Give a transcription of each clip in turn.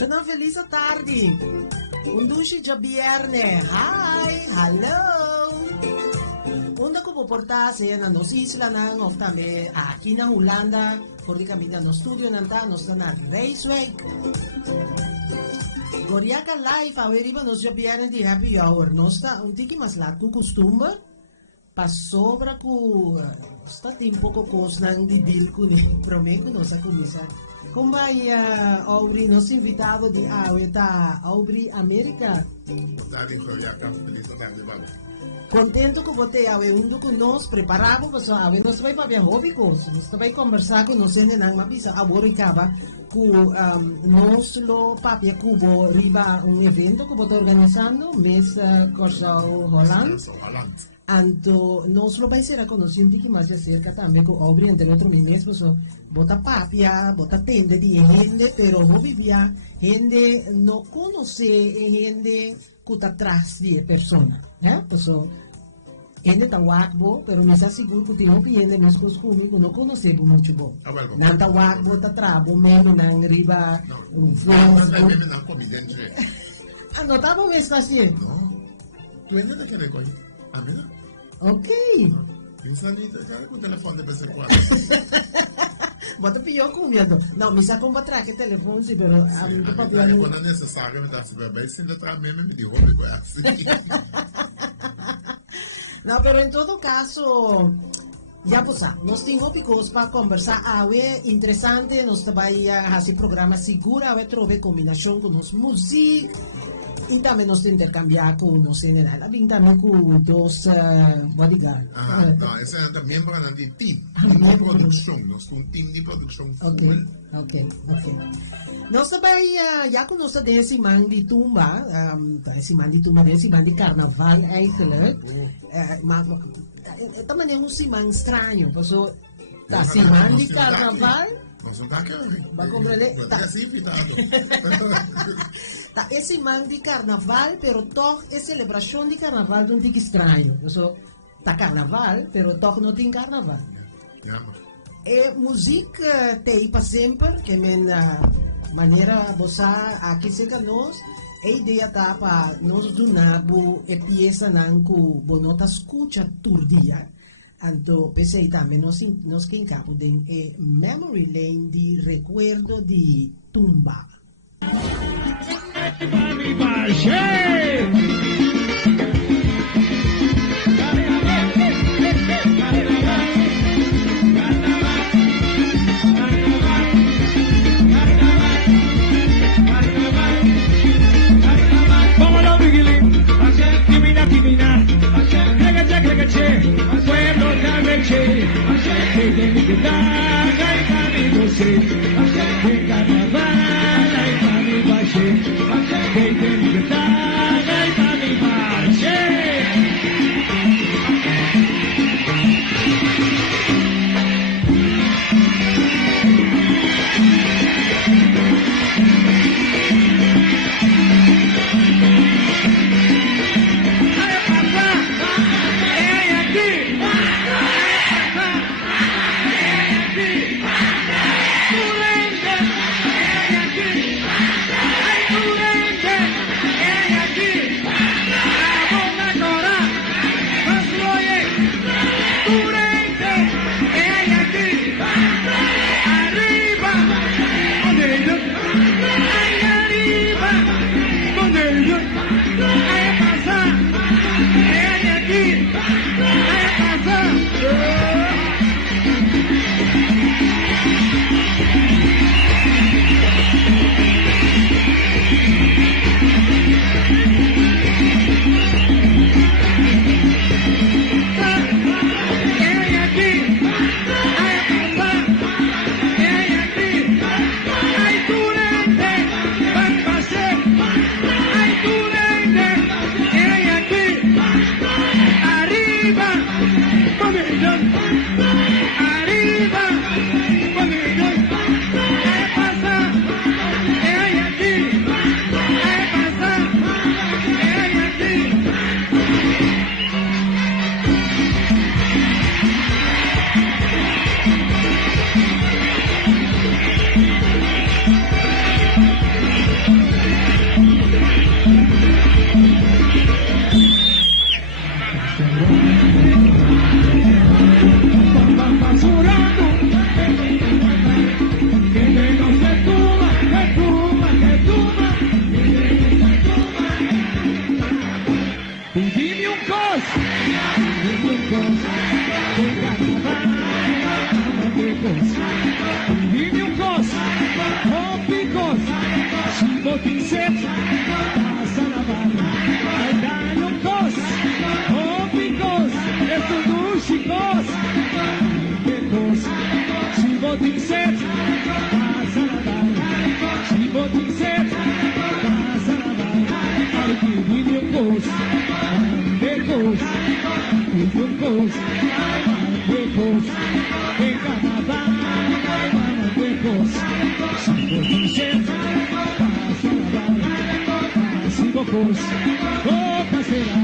Una felice tarde. Undushi già bierne. Hi, hello. Unda ko puporta sa na nos isla nang of kami aqui na Holanda, porque kami na no studio nanta nos na Raceway. Goriaka live, averiva nos già bierne di happy hour. Nos sta un tiki mas latu costume. Pa sobra ku sta tempo ko kos nang di deal ko ni prometo nos sa kumisa. Kumbai Aubrey nos invitado di Aweta Aubrey America. Contento que você ave undo que nós preparamos para ave nós vai para hobbycos nós vai conversar com nós ainda não mas agora acaba com nós lo papia cubo riba evento que você organizando mês Corsao Holland. Anto nós lo vai ser a conhecer que mais de cerca também com Aubrey entre outro mês pues bota papia bota tende di gente pero hobby via gente no conoce gente que está atrás de persona so gente está wakbo pero me está seguro que tem gente nos costumes que não conhecemos muito bom não está wakbo está trabo menos não riba não está bom mesmo assim tu ainda não quer coisa amiga ok eu salí com o telefone de vez em quando bota pior com medo não me sa comba traque telefone sim pero a mim do papel quando é necessário me dá se bebê se ainda tra mesmo me digo assim não pero em todo caso já posa nós temos picos para conversar é interessante nós vai fazer programa seguro é trover combinação com nos música e também nós intercambiar com nós general a bem também com dos bodyguard não esse é também para de team de produção nós um team de produção ok nós vai já com nós desse man de tumba esse man de carnaval eigenlijk mas também é simang estranho porque tá simang de carnaval mas não tá querendo vai compreender tá assim fitado tá esse man de carnaval pero toch é celebração de carnaval não tem estranho so tá carnaval pero toch não tem carnaval e música tem para sempre que minha maneira você aqui chega nós a ideia tá para nós do nabo e pieza nanco bonota escuta todo dia. Anto pensei também nós que encapo de memory lane de recuerdo de tumba. Pueblo cameche, que carnaval, ay, mami, bache, Bandejos, bandejos, bandejos, en carnaval, bandejos, cinco princesas, carnaval, cinco cos, otra será.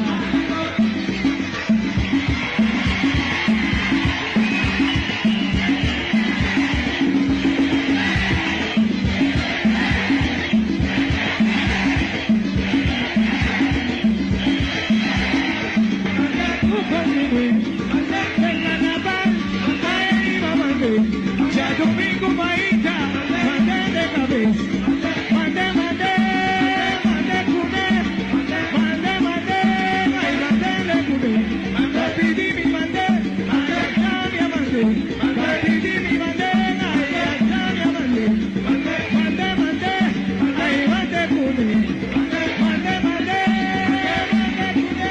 Ya domingo maíta, mandé de cabeza, mandé, mandé, mandé cuné, mandé, mandé, ay mandé de cuné, mandé pidí mi mandé, ay ya mandé, mandé pidí mi mandé, ay ya mandé, mandé, mandé, mandé, ay mandé cuné, mandé, mandé, mandé, mandé cuné.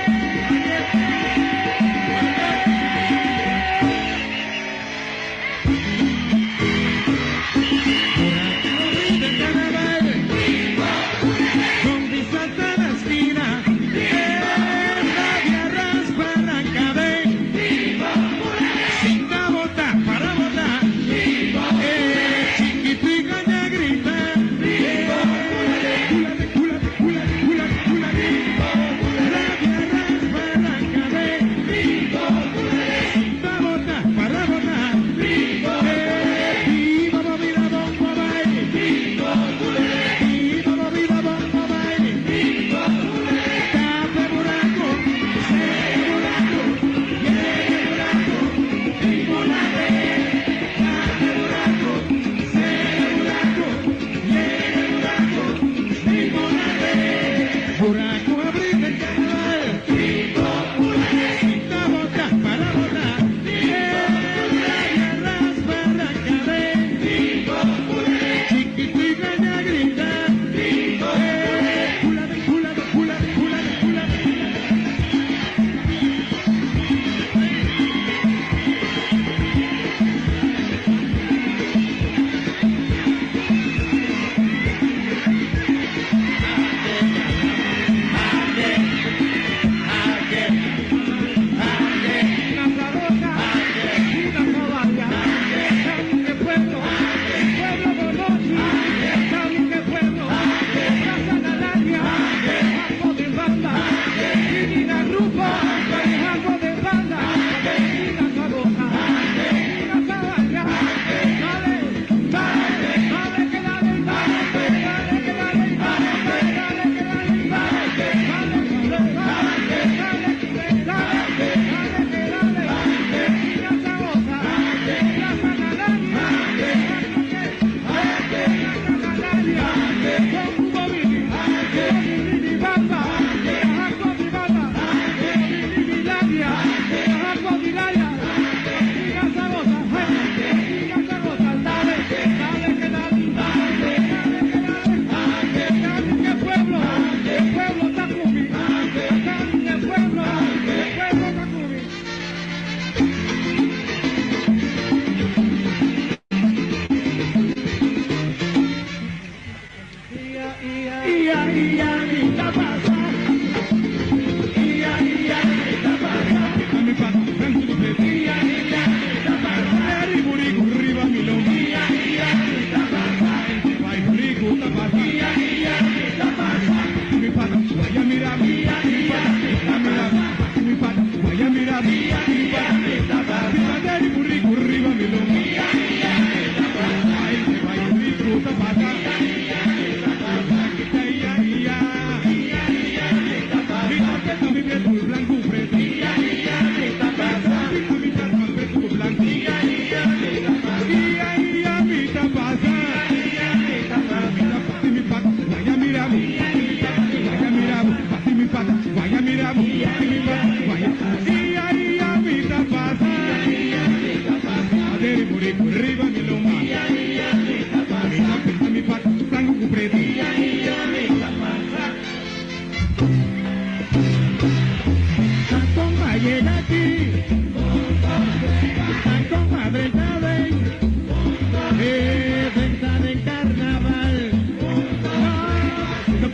No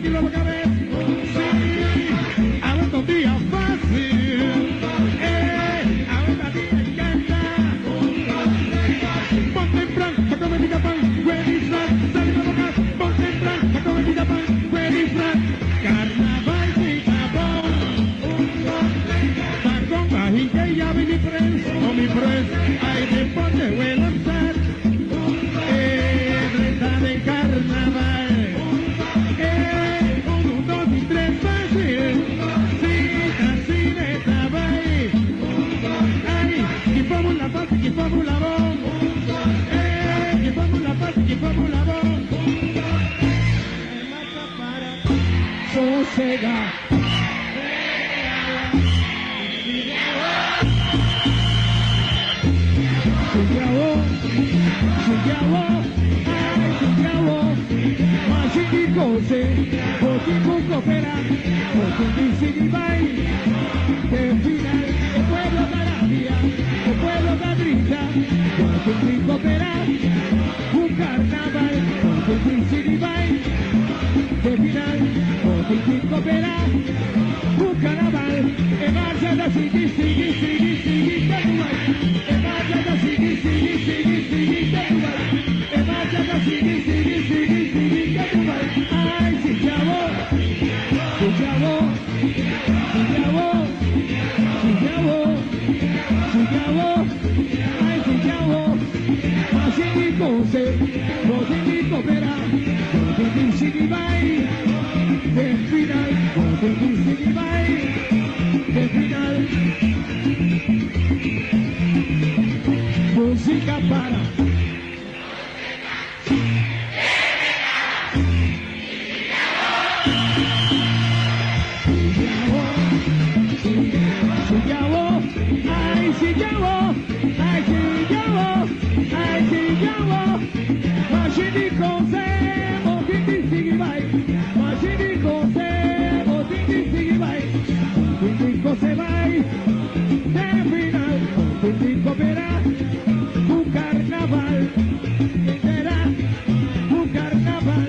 quiero la cabeza, se vuelve a lanzar. 30 de carnaval. 1, 2 y 3, fácil. Cita, cineta, baile. Ay, que vamos la paz, que vamos la voz. Que vamos la paz, que vamos la voz. Sosegar. Cose, porque con coopera, porque dice vai, que final, el pueblo garantía, el pueblo gadrita, porque coopera, un carnaval, porque dice vai, que final, porque coopera, un carnaval, e marcha da sigui, que tu vai, e marcha da sigui, que tu vai, e marcha da sigui, que tu vai. Ay, si llamo, ay, si llamo, así mi cose, porque mi coopera, porque mi sigue vai, de final, porque mi sigue vai, de final. Música para. Se va de final, verá un carnaval, verá un carnaval,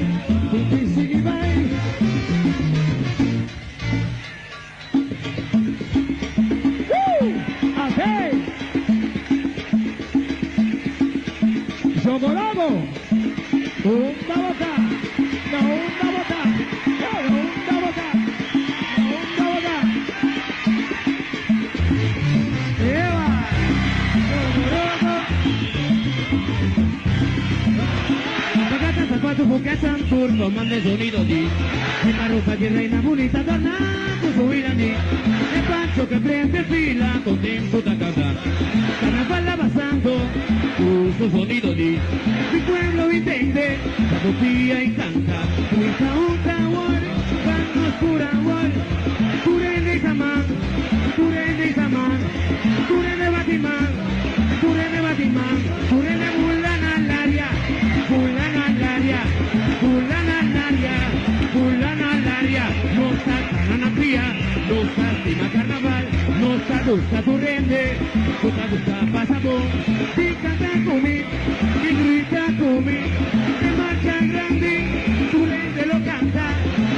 sigue va. ¡Así! Yo volamos, un babota, no un babota, no un babota, no un babota. Tu bucata un turco, manda il sonido di una roba di reina bonita tornando su Irani e Pancho che prende fila con tempo da casa carnaval pasando su sonido di mi pueblo intende la copia y canta grita un tawar cuando oscura war curene zaman curene zaman curene batiman curene batiman curene bulana l'aria bulana l'aria, non sta cananapia, non sta stima carnaval, non sta dulce tu rende, tutta dulce passa bon, ti canta come, ti grita come, se marcia grande, tu rende lo canta,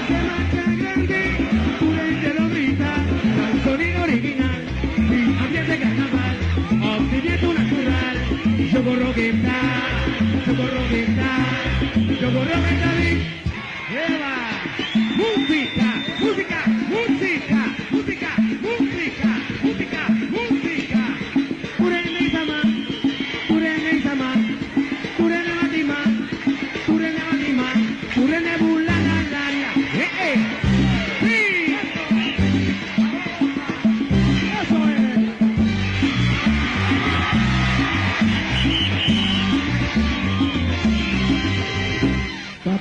se marcia grande, tu rende lo grita, canzone original, mi ambiente carnaval, obviamente natural, yo corro que está, Eva, música, música, música, música, música, música, música. Kurene sama, kurene matima, kurene bulana laria. Sí. Eso es.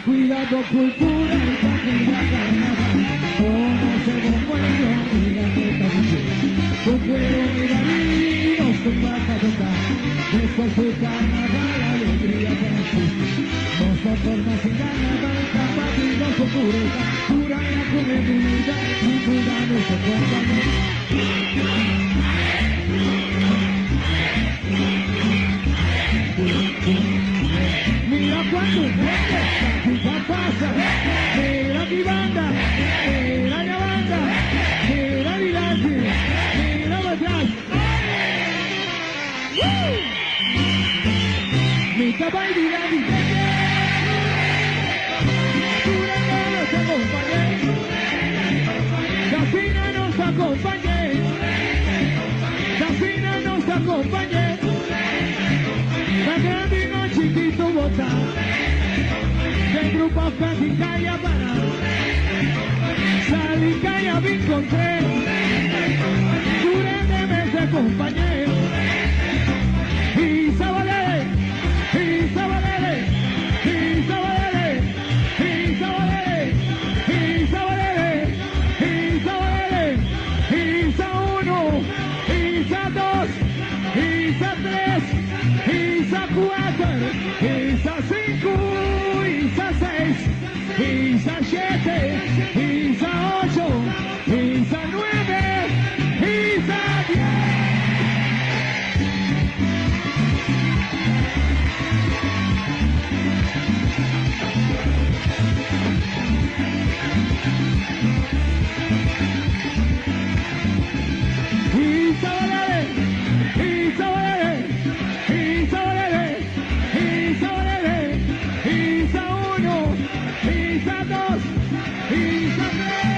Cuidado cultura y cuidado carnaval, como se conmueve y la neta dice, con fuego y marinos con baja tocar, después su carnaval, alegría para sí. Nosotros no sin carnaval, capaz y no se pureza, pura la comunidad, y pura no se compañía. Mira cuánto gente pasa, mira mi banda, mira la banda, mira adelante, mira atrás. Mi capa y mira mi gente, nos acompañe, la fina nos acompañe, la fina nos acompañe. Bogotá, del grupo Caticaya para Salicaya me encontré, durante meses compañero, y Sabalere, y Sabalere, y Sabalere, y Sabalere, y Sabalere, y Sabalere, Isa 1, Isa 2, Isa 3, Isa 4, Isa 5, Isa 6, Isa 7, Isa 8, Isa 9, Isa 10. Isa Valere, Isa Valere, Isa Valere, Isa Valere, Isa 1, Isa 2, Isa 10.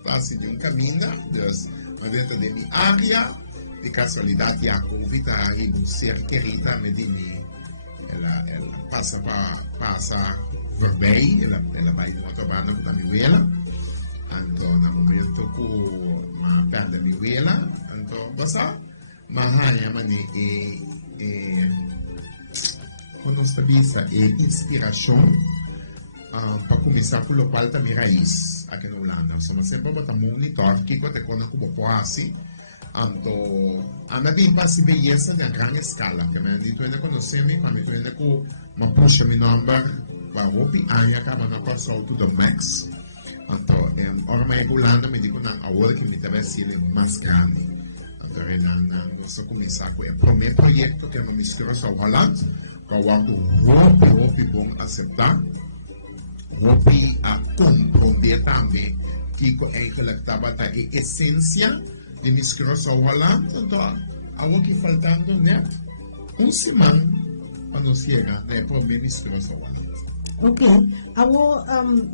Passi di un cammino, una vita di mia aria, di casualità di acovita, in un cercherita, mi dimmi, passa verbei, e la vai di motovano con la mia vela, anto nel momento che ma perde la vela, anto basta, ma hanya mani quando sta vista è ispirazione, para começar com o qual também raiz aqui na Holanda. Somos sempre botar monitor que quando como quase anda bem para se beleza de grande escala. Que me dito ainda conhecemos, para me ainda com uma puxa meu number para o pi area que vai na passar tudo max. Então, ora mais Holanda me digo na hora que me deve ser mais grande. Então, vamos começar com o primeiro projeto que é no Mistério da Holanda, que é o roupa bom aceitar. Hopi a compreender também que eigenlijk estava a essência de miscrosa Holland, então algo que faltando né semana para nos chegar né problema miscrosa Holland. Ok, algo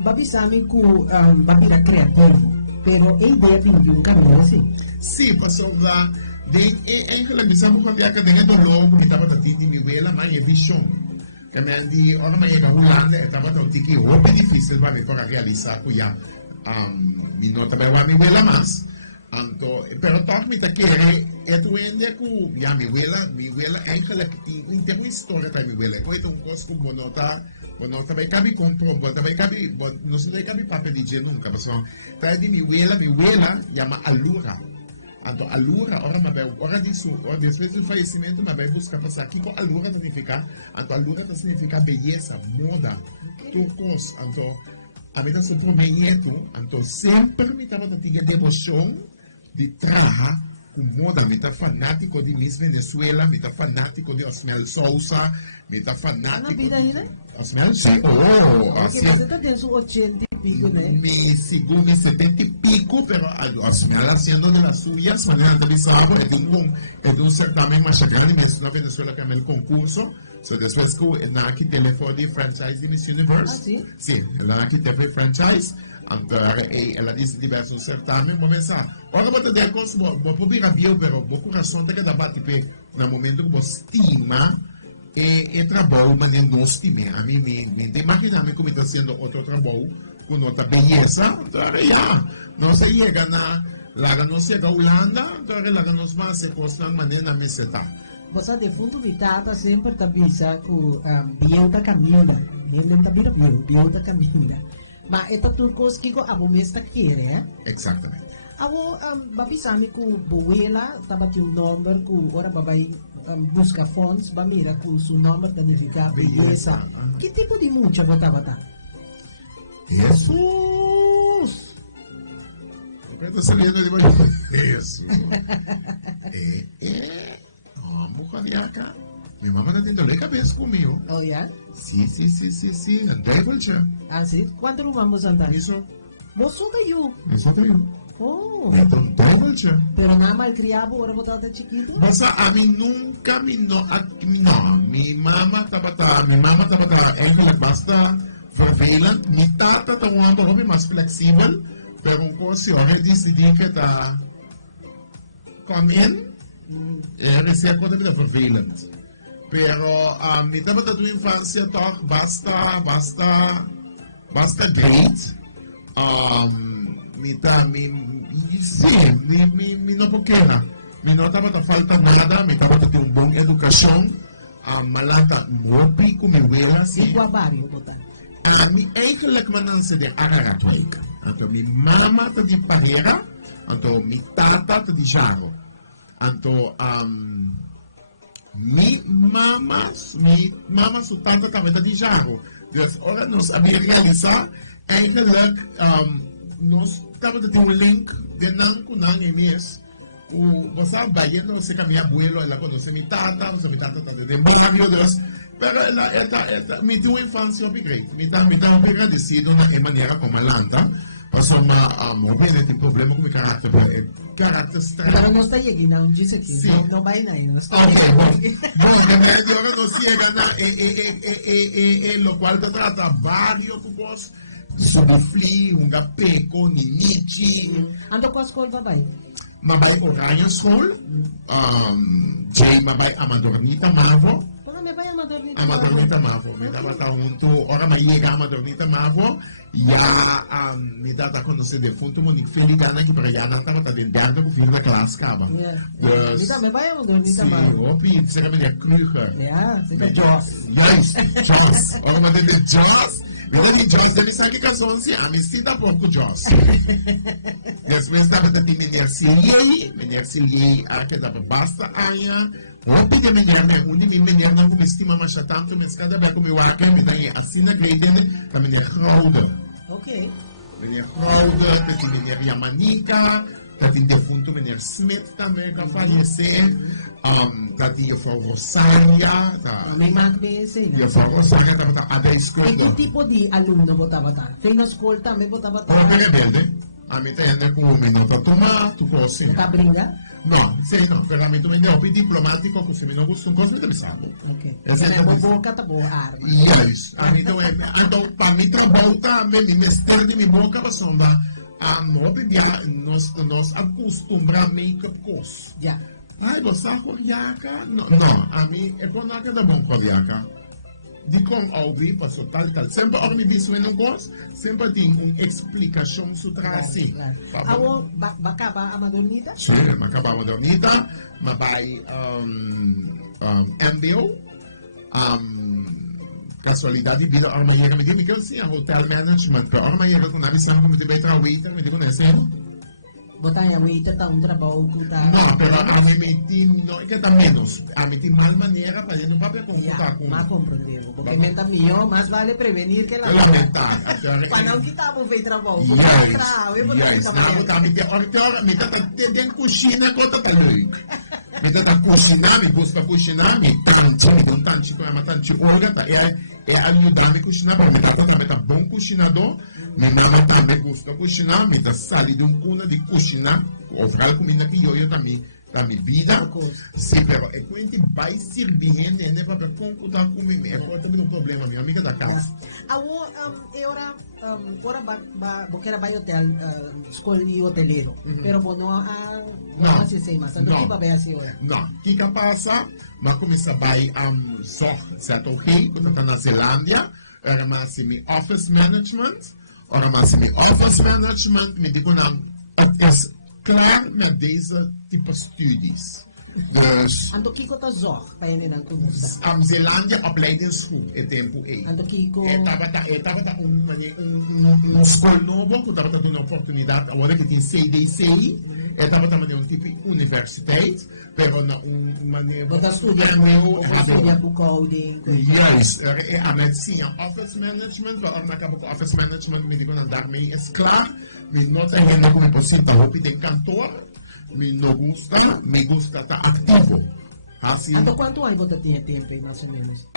babisami ku babira criativo, pero a ideia vem de caminho assim. Sim, passou lá de eigenlijk bisamo quando ia cadena do novo que estava tendo de vela, mas é visão. Kami di orang mga Holanda e tama tong tiki hope difícil ba mi para realizar kuya minota ba mi wela mas anto pero toch mi takere et wende ku ya mi wela eigenlijk in termi storia ta mi wela ko itong kos ku monota ba kabi compro ba kabi no se kabi papel di nunca paso ta di mi wela llama allura. Anto allura, ora después del fallecimiento me voy a buscar pasar aquí con allura significa belleza, moda, turcos, anto a mí es un prometo, anto sempre me estaba teniendo devoción de trabajar con moda, me está fanático de Miss Venezuela, me está fanático de Osmel Sousa, me está fanático de Osmel Sousa, así. Você está tendo 80 y pico, ¿no? Mi segundo 70 y pico, pero Osmel haciendo de las suyas, Manuel Antelizado, es un certamen más grande, Miss Venezuela que es el concurso, so después que en aquí teléfono de franchise de Miss Universe, sí, en aquí teléfono de franchise, ela disse diversos certamen, vou pensar, ora vou ter coisa, vou publicar bio, pero vou coração de cada bate no momento que você estima e trabalho, mas não estima, a mim me imagina como está sendo outro trabalho com outra beleza, então já, não se chega Laga nos chega a Holanda, então laga nos vai se costa maneira na meseta. Você de fundo de tata sempre tá bisa com biota caminha. Biota caminha, biota caminha. Mas ito turcos que a bomesta quer, Exatamente. Abo babisani ku buwela tabat yung number ku ora babay busca funds bamira ku su number da necessita beleza. Que tipo de mucha bata? Jesus! Eu tô sabendo de você. Jesus! Não, mucariaca. Minha mamãe tá tendo a cabeça comigo. Oh ya? Sim. A devil já. Ah, sim? Quanto vamos andar? Isso. Você veio? Isso também. Oh. Então, devil já. Pero nada mal criado ora botado chiquito? Basta a mim nunca minha mama estava ela basta vervelha, minha tata está um ano mais flexível, pero um senhora decidiu que está comendo, essa é a coisa da vervelha. Pero minha tata da infância toch basta great, mi não pequena. Mi não estava falta nada, mi estava ter uma boa educação, malata mopi com minha vela assim. Igual barrio botar. Mi eigenlijk mananse de Araratolika. Então mi mama está de Parreira, então mi tata está de Jaro. Então mi mama su tata estava de Jaro. Dus ora nós havia realizar eigenlijk nós estava de ter um link de não com não em mês. Você vai não sei que a minha abuela ela conhece minha tata está de barrio, pero ela me deu infância great. Me dá agradecido na maneira como ela anda. Passou uma bem tem problema com meu caráter estranho. Pero no está llegando a un GCT, no va a ir ahí, no está Agora não chega lo qual trata vários cupos sobre fli, gapeco, ninichi. Ando com a escola vai? Mabay Orion School, Jay Mabay Amadornita Mavo. Kung may ba yung Amadornita Mavo. May dapat to, ora may liga Amadornita Mavo. Ya, may dapat conocer de fundo mo ni Feli Gana que para ya nata mata de dentro com fim da classe caba. Mita may ba yung Amadornita Mavo? Sim, opi, será melhor Kruger. Yeah, sila Joss. Nice, Joss. Ora mas de Joss. Não, Joss, ele sabe que a sonse, a me sinta pouco Joss. Después estava da menher Silhei, a que dava basta aia, opi que menher me une, menher não me estima mais tanto, mas cada vez que me waka, me dá assim na grade, da menher Crowder. Ok. Menher Crowder, que menher Yamanica, que tem defunto menher Smith também, que faleceu, que tinha for Rosária, May mga bese. tinha for Rosária, estava a da escola. Que tipo de aluno botava tá? Tem na escola também botava tá? Ora, rebelde. A mim tem como menino para tomar, tu pode Cabringa? No, sì, no, veramente un più diplomatico così mi non gusta un cosa di sapo. Ok. Esatto. Boca tá boa arma. Yes. A mim então para mim tá volta, me estar de minha boca para sombra. Nós acostumbramos make-up course. Já. Ai, você é coreaca? Não, a mim é quando é da bom coreaca. De como ouvir, passou tal. Sempre ao me diz não gosto, sempre tem uma explicação sobre assim. Awo, baka ba Amadornita? Sim, acaba a modernita, mas vai MBO, casualidade de vida, a maneira me diz que sim, a hotel management, pero a maneira com a visão como te vai para waiter, me digo nesse. Botanya waiter tá trabalho com tá. Não, pero a mim não é que tá menos, a mim tem mal maneira para ir no papel com com. Mas compreendo, porque menta mío, mais vale prevenir que lamentar. Para não quitar o feito trabalho. Yes, não tá me tem cozinha conta tá lui. Me dá cozinhar, me busca cozinhar, me tanto com a tanto ora tá é ajudar me cozinhar, me tá bom cozinhador, me também busca cozinhar, me dá sali de cuna de cozinhar, ofertar comida que eu também da minha vida, sim, pero é que vai servir, né, para computar comigo, é também um problema, minha amiga da casa. Awo, ora porque era vai hotel, escolhi hoteleiro, pero não a sistema, não que vai assim ora. Não, que passa, mas começa a vai só, certo, ok, quando está na Zelândia, era mais mi office management, ora mais mi office management, me digo não, klaar met deze type studies. Dus Ando kiko ta zorg pa yun ang kumusta. Zeelandia opleidingsschool in tempo 1. Ando kiko Estava um school novo, que estava dando oportunidade, agora que tem CDC, estava também um tipo de universiteit, pero na maneira Bota studia po coding. Juist, a medicina office management, waarom acaba com office management, me digo daarmee is klaar. Me nota ainda como possível, hopi de kantoor, me não gusta, me gusta estar ativo. Assim, Ando quanto ano você tinha tempo, mais ou menos?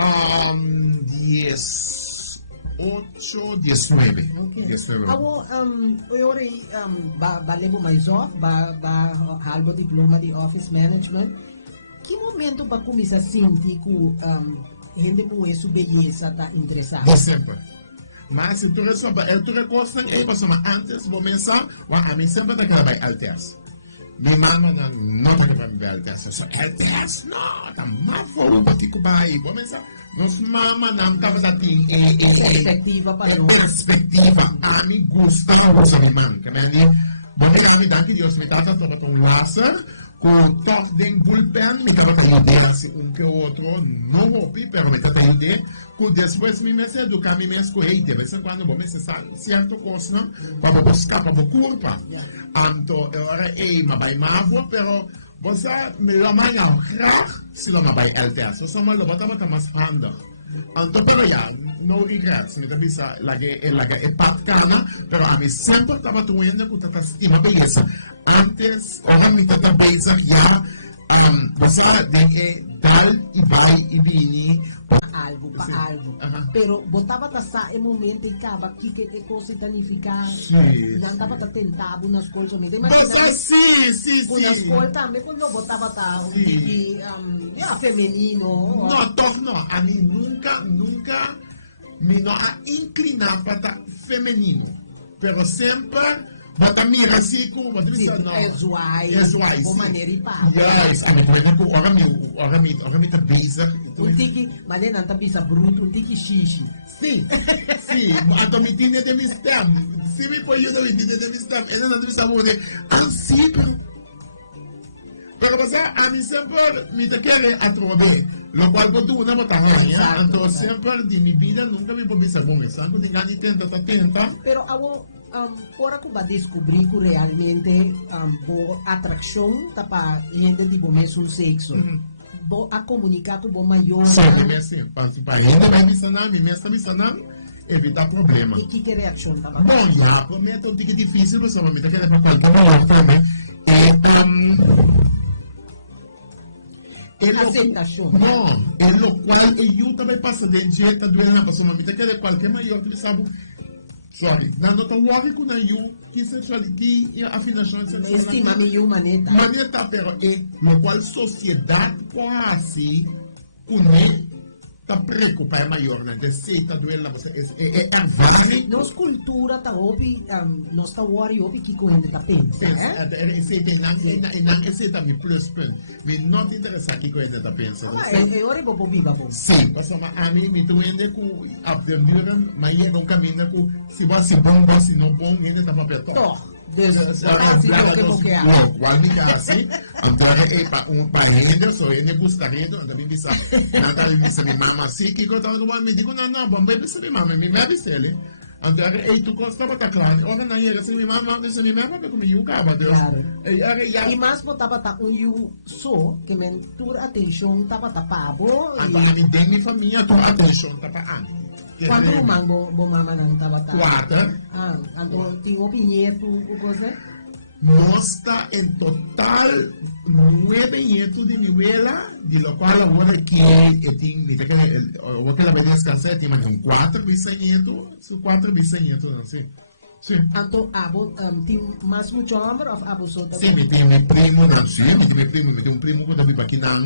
18, 19. Okay. 19. Ako, ori, balego mais off, halbo diploma de office management. Que momento ba começar a sentir que gente com essa beleza está interessada? De sempre. Mas se tu recosta em você, mas antes vou pensar, a mim sempre está aquela vai alters. Minha mãe não vai alters. Só alters, não, tá mal fora o batico vai. Vou pensar, nossa mama não estava assim, Perspectiva para nós. perspectiva. A mim gosta da nossa mãe, que me diz, vou pensar, me dá que Deus me dá para um laser. Com toque de bullpen, me estava ajudando assim que o outro, não roupi, pero me estava ajudando, que depois me comecei a educar, me escolhi, de vez em quando vou necessitar certa coisa, para buscar, para culpa. Então, eu era, mas vai mágoa, pero você me dá mais não, se não vai alterar, você me dá mais handig. Então, pero já, não regrets, me dá bisa, é patcana, pero a mim sempre estava doendo com tanta estima beleza. Antes, ahora me está pensando ya, você tem tal e vai e vini. Algo. Pero botava ta em momento em cava que coisa danificar. Não estava ta tentado nas coisas. Mas sim. Nas coisas também quando botava ta feminino. Não, a mim nunca me não inclinar para ta feminino, pero sempre bota mira assim como bota isso não é zoai de maneira e pá yes a mim ora me tá bisa tiki maneira não tá bisa bruto tiki xixi sim mas tô me tendo de mistério se me põe eu me tendo de mistério ele não está morrer assim pero você a mim sempre me tá querendo atrober lo cual quando una bota lá então sempre de minha vida nunca me pode pensar bom isso não tem ganho tenta pero ora que vai descobrir que realmente boa atração tá para gente de bom mesmo sexo a comunicar com bom maior sim para ele vai me ensinar evitar problema e que reação tá bom já prometo que é difícil mas me tá querendo para qualquer também aceitação não é lo qual eu também passa de jeito doendo na pessoa me tá querendo qualquer maior que sabe. Sorry, na nota worry com a you que sexualidade e afinação sexual. Estima meio maneta. Maneta, pero no qual sociedade quase com tá preocupada maior, né? De seita doendo você é avante. Nos cultura tá opi, nós tá worry opi que com ele tá pensa. Esse não esse tá me plus point. Me não interessa que com ele tá pensa. É hora bobo viva bom. Sim, mas a mim me doendo com abdomen, mas é um caminho com se você bom, se não bom, ele tá para perto. Assim, então para ele, só ele gostaria, também bisa, Natália bisa minha mama assim, que eu tava me digo não, bom, vai bisa minha mama, me vai bisa ele. Então aí tu gostava tá claro, ora na era assim minha mama, bisa minha mama que comigo cava, Deus. E mais botava tá you so, que men tur atenção tava tapado. Então ele tem minha família, tu atenção tapa an. Quanto bo mama nang tava tá? 4. Então tinha opinião tu coisa? Mostra em total 9 nietos de Niuela, de lo cual ahora que la beleza caseta tiene 4 bisnietos, 4 bisnietos, assim. Sim. Então, tem mais muito amor ou abo só? Sim, me tem um primo, não sei, me tem um primo que está vivo aqui não,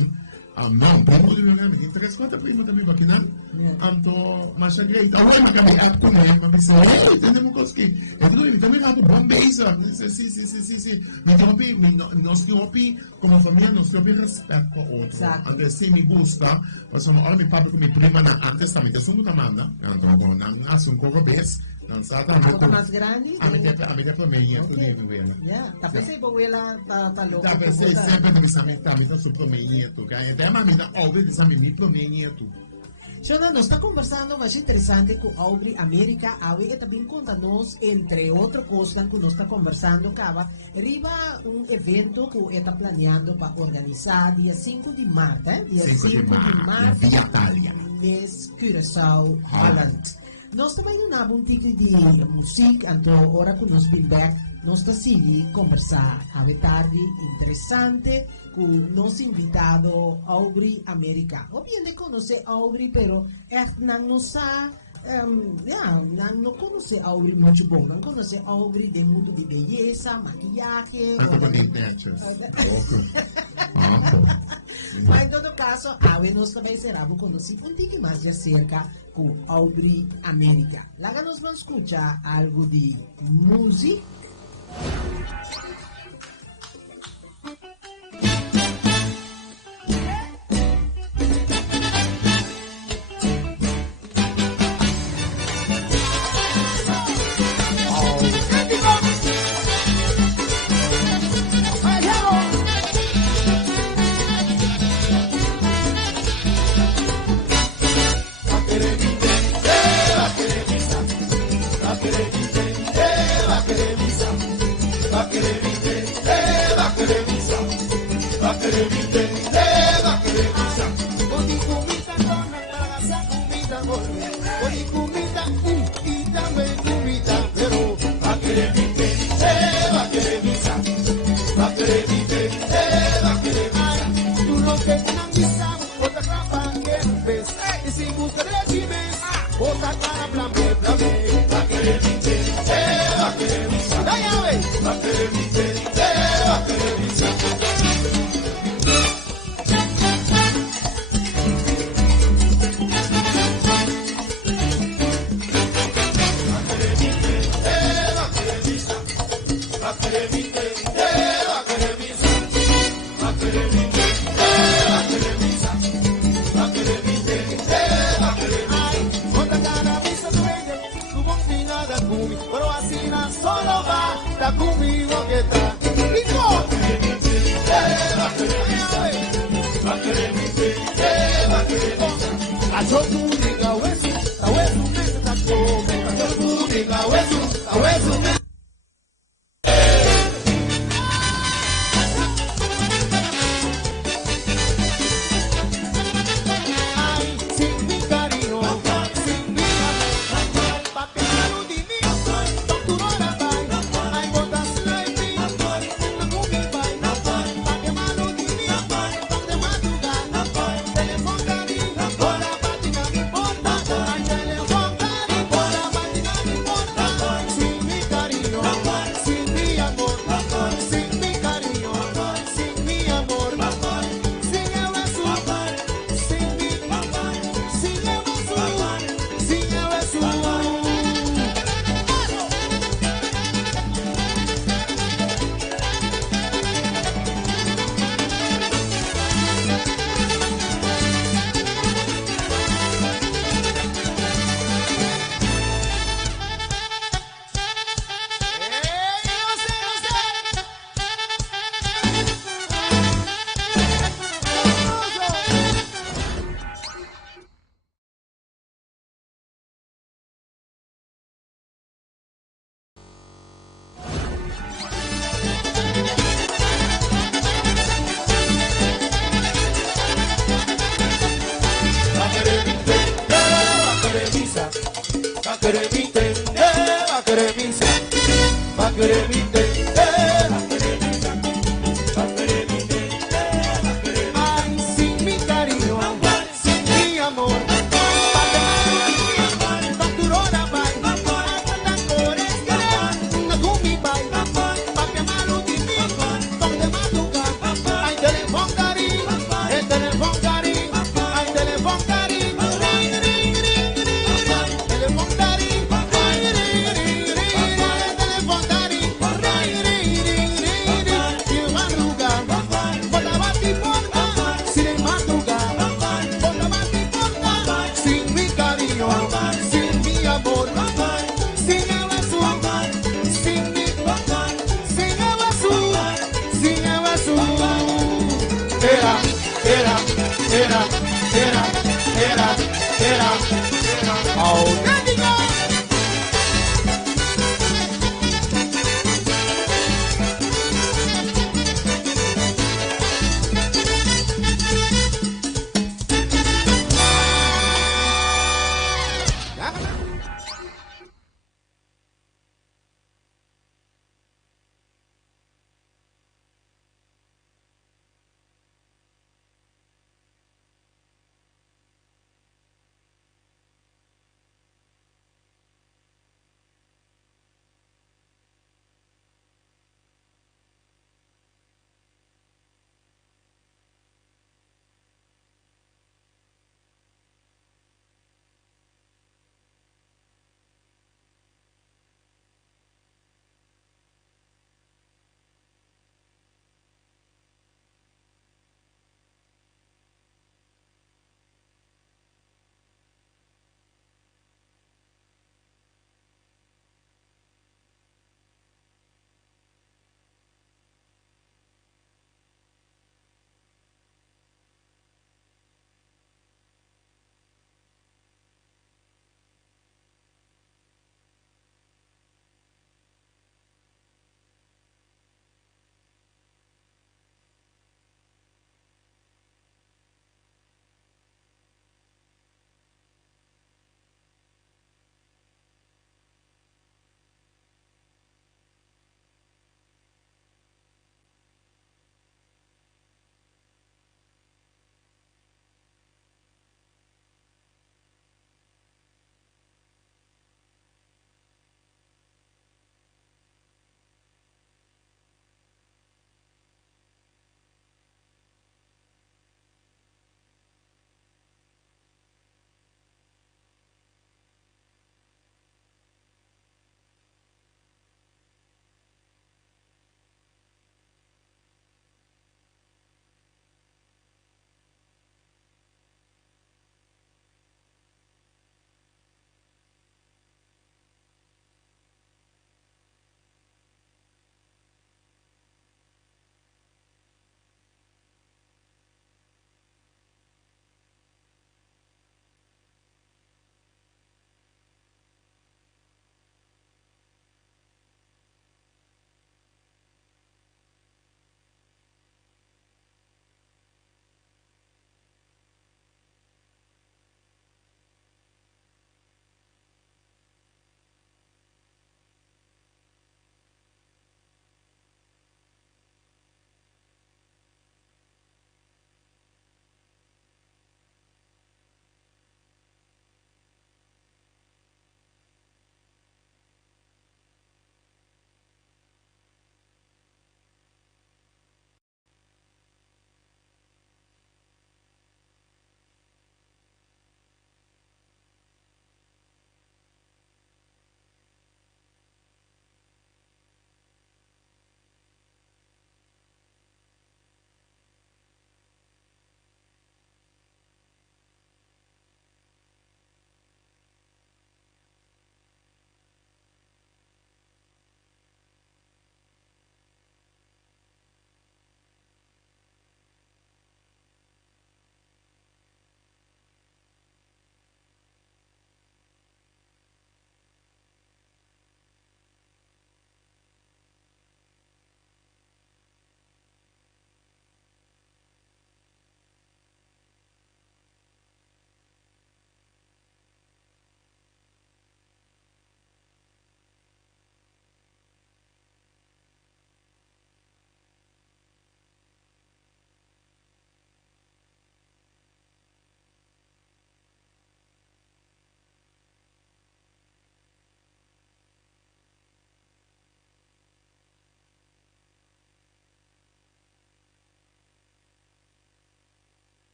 primo de minha mãe, tem 3, 4 primos também aqui não. Então, mas a gente agora me acabei de comer, mas disse, ei, temos coisa que, eu também gato bom beijo, sim, nós que opi como família, nós que opi respeito com o outro. Então, se me gusta, mas olha, meu papo que me prima antes também, eu sou muito amada, então, não, assim, como vez, Não, só Un poco más grande. A mim é para mim, é tudo isso mesmo. Ya, tapos sa ibabuela ta loco. Tapos sempre me sabe, tá me su promenieto, kaya até mami na ouve de sabe mi promenieto. Shona, nos está conversando más interesante con Aubrey América. Aubrey también contanos, entre otras cosas que nos está conversando, Cava, arriba un evento que está planeando para organizar día 5 de marzo, día 5 de marzo, Via Italia. es Curaçao, Holland. Nós também não temos um tipo de música, então, agora que nós vim back, nós estamos a conversar a tarde interessante com o nosso invitado Aubrey América. Obviamente conhece Aubrey, pero não sabe, não conhece Aubrey muito bom, não conhece Aubrey do mundo de beleza, maquiagem. Mas em todo caso, Aubrey nós também será conhecer um pouco mais de acerca com Aubrey América. Lá nós vamos escutar algo de música. era, era, era, era, era, era, auténtico.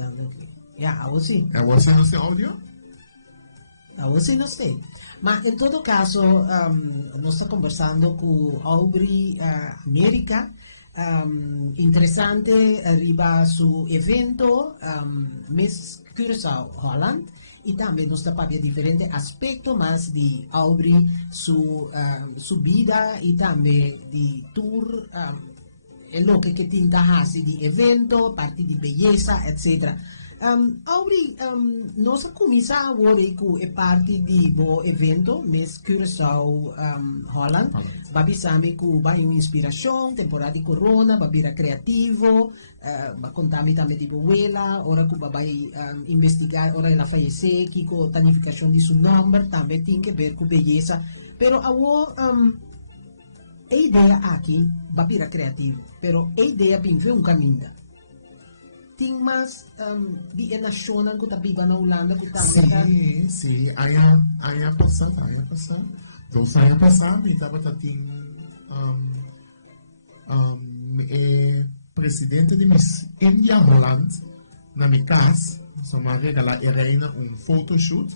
Ahora sí. Você não tem áudio? Ahora sí no sé. Ma en todo caso, nos está conversando con Aubrey América. Interessante arriba su evento Miss Curaçao Holland y también nos está para diferentes aspectos más de Aubrey, su vida y también de tour, lo que tinta hace de evento, parte de belleza, etc. Aubrey, nós começamos agora com a parte do evento Miss Curaçao Holland. Babi sabe que vai em inspiração, temporada de corona, babi era criativo, vai contar também de abuela, ora que vai investigar, ora ela faleceu, que com a tanificação de seu nome também tem que ver com beleza. Pero agora, a ideia aqui, babi era criativo, pero a ideia vem ver caminho. Tem mais de nacional que está viva na Holanda que também sim, aí passado 2 anos passados eu estava presidente de Miss India Holland na minha casa, somava que ela era photoshoot,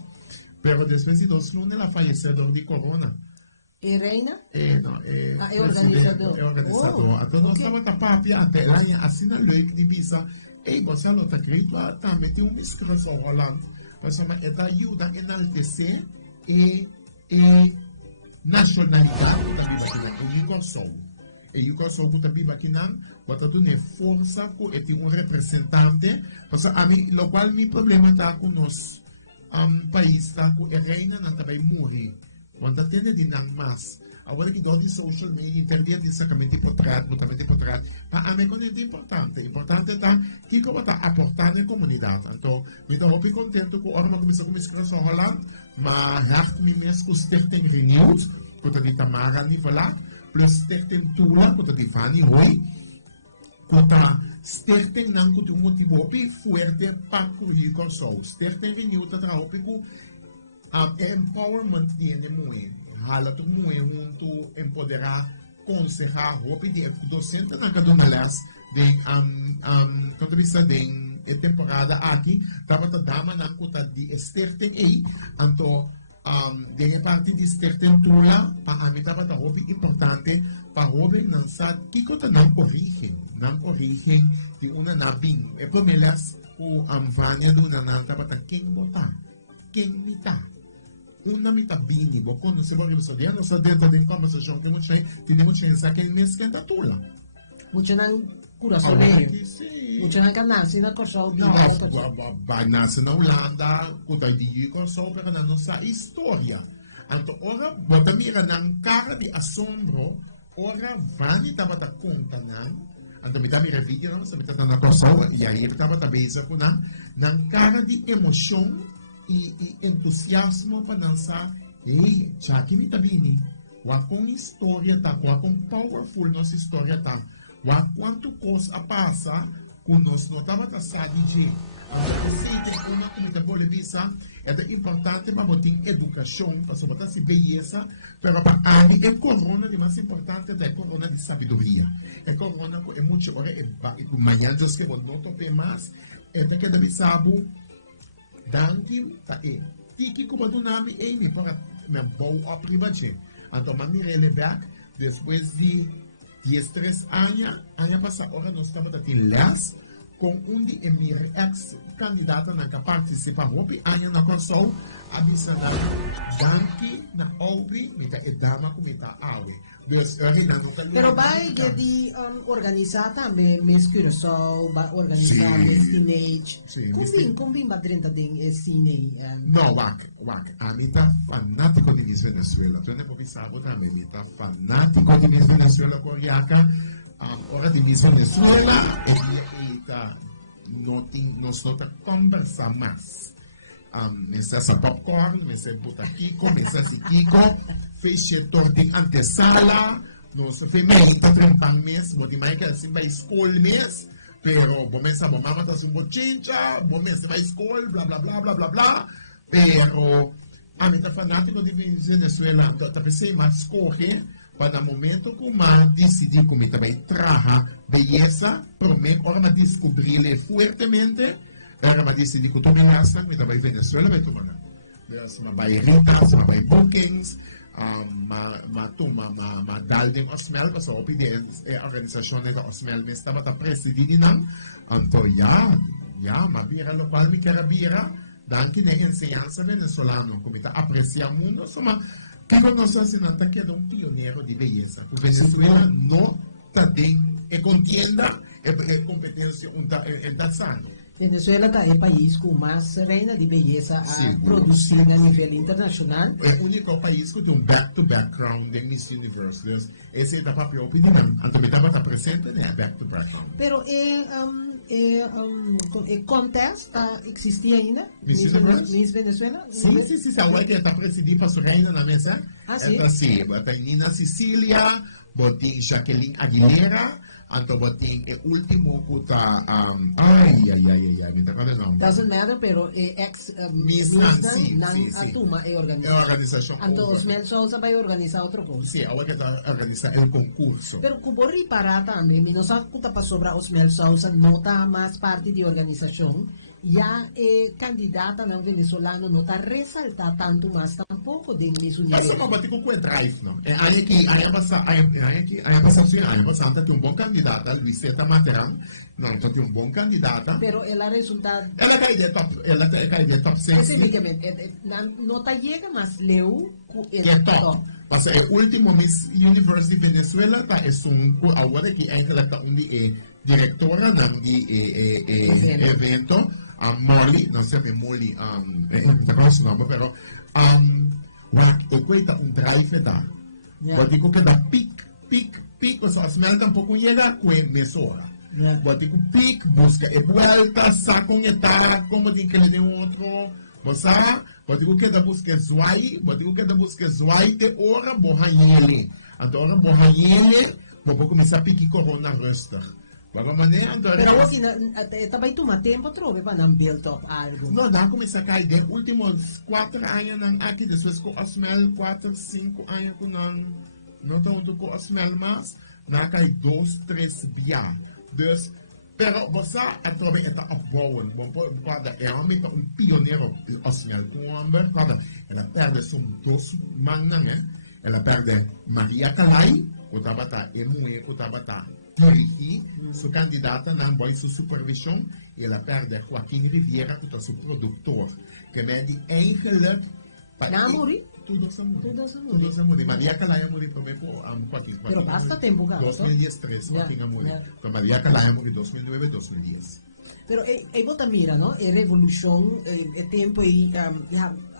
pero depois de 2 anos ela faleceu de corona. É reina? Não, é organizador. É organizador. Então nós estávamos tapando até lá, assim na lei de visa. E você não está acredito, também tem Miss Curaçao Holland. Você está ajuda a enaltecer e nacionalidade da Bibaquina. O Yugossau. E Yugossau que está Bibaquina, quando tu tem força, que tem representante. Porque a mim, o qual meu problema está com nós, país, está com a reina, não está bem morrer. Quando tem de não mais. Agora que dói social media, internet, exatamente para a mim é importante. Importante está que como está aportando na comunidade. Então, eu estou muito contente com a hora que começou com a Curaçao Holland, mas raft me mesmo que você tem renewed, que está de Tamara nível lá, plus você tem Tula, que está de Fanny Roy, que está tem não que tem motivo forte para o Curaçao. Você tem renewed para o empowerment de muito. Hala tu muito junto empoderar, aconselhar, pedir docente na cada uma delas de vista de temporada aqui, estava a dama na conta de estertem aí, então de parte de estertem tula, para a mim estava a importante para o jovem não sabe que coisa não origem de uma nabim, é para elas o amvania do nanan estava a quem botar, quem me dá. Una mita bini, quando se vuole sapere, non sta dentro di conversazione, teniamo senza che il mese da tula. Mucho nan cura soleil. Mucho nan canasi na Curaçao. No, vai nasce na Holanda, quando di Curaçao per la nostra storia. Anto ora, bota mira nan cara di assombro, ora vani stava da contano. Anto mi dà mi video, non sta mettendo na Curaçao, e aí stava da base con nan cara di emozione e entusiasmo para dançar. Ei, já que me tá vindo, com história tá, com powerful nossa história tá, quanto coisa passa com nós não tava tassado de tem uma comida boa visa, é importante para botar educação, para botar se beleza, para a é corona de mais importante é corona de sabedoria, é corona é muito hora é manhã dos que não tope mais, é que deve saber Danke, tá aí. Tiki como do nome é me para me bom a privação. Então, mami relevar depois de 13 anos, passada hora nós estamos aqui las com de minha ex-candidata na participar hoje, na Curaçao, adicional Danke na Aubrey, me tá dama como tá água. Pero vai de organizar também Miss Curaçao, vai organizar Miss Teenage. Como vai 30 de cine? Não, a mim tá fanático de Miss Venezuela. Eu não vou saber também, ele tá fanático de Miss Venezuela coreana. Hora de Miss Venezuela, ele tá nós não tá conversar mais. Necessa popcorn, necessa butaquico, necessa kiko, feixe torta antesala, nossa família está trampando mesmo, de mais que assim vai escola mesmo, pero bom mês a mamãe está assim bochincha, bom mês vai escola, blá blá blá blá blá blá, pero a mim está fanático de Venezuela, está pensando mais escolher para o momento que eu decidi como também traga beleza, para mim, agora descobrir fortemente. Era ma disse di kutumi masa, mi tava in Venezuela, vai tumana. Ma vai ritas, ma vai bookings, ma dalding osmel, kasi opi di organisasyon nito osmel, mi stava ta presidini nam, anto ma bira lokal mi kera bira, danki na enseñanza venezolano, come ta aprecia mundo, insomma, cada nossa senata que era un pionero de belleza. Venezuela no tem contienda e competência em dançando. Venezuela é o país com mais reina de beleza a Sim, produzir a nível internacional. É o único país que tem um back-to-background em Miss Universe. Essa é a própria opinião. Então, estava presente, né? Back-to-background. Pero contest existia ainda? Miss Universe? Miss Venezuela? Sim. A UEC está presidida para sua reina na mesa. Sim? Sim. Tem Nina Cecília, botem Jacqueline Aguilera, anto botem o último puta me tá falando. Doesn't matter, pero Miss Nancy sim. Atuma é É a organização. organização. Então, Osmel Souza vai organizar outra coisa. Sim, a UEC está organizando o concurso. Pero kubo reparar também, não sabe que para sobre Osmel Souza não está mais parte da organização. Já é candidata não venezolano, não está ressaltar tanto mais tampouco de Miss Universo. Essa não com o drive, não. Aí que aí passando tem um bom candidato, Luiseta Materan, não, tem um bom candidato. Pero ela resulta. Ela cai de top 6. Especificamente, não está chega, mas leu Que é top. Mas o último Miss Universe de Venezuela tá é agora que ela está diretora de evento. Molly, non so se Molly, non conosco il nome, però, e questa un drive da. Vuol dire che da pic, questo smelta un po' con llega qui mezz'ora. Vuol dire che pic, busca e vuelta, sa con età, come di che un altro, bossa, vuol dire che da busca zwai, te ora bohanyele. Allora bohanyele, può cominciare a picchi corona rustig. Pero também toma tempo trove para não build up algo. No, dan começa a cair. Os últimos 4 anos aqui, depois com o smell, 4, 5 anos com não estou com o smell mais, não cai 2, 3 via. Pero você está opbouwen, é um pioneiro o smell. Ela perde são 2 mannen, ela perde Maria Calai, o tabata Emue, o tabata Turiki, sua candidata na boa sua supervisão, ela perde Joaquim Riviera, que é seu produtor, que vende eigenlijk. Namori? Tudo se muri. Maria Calai muri também por Joaquim. Pero basta tempo, gato. 2013, Joaquim muri. Então Maria Calai muri 2009, 2010. Pero volta mira, no? É revolução, é tempo e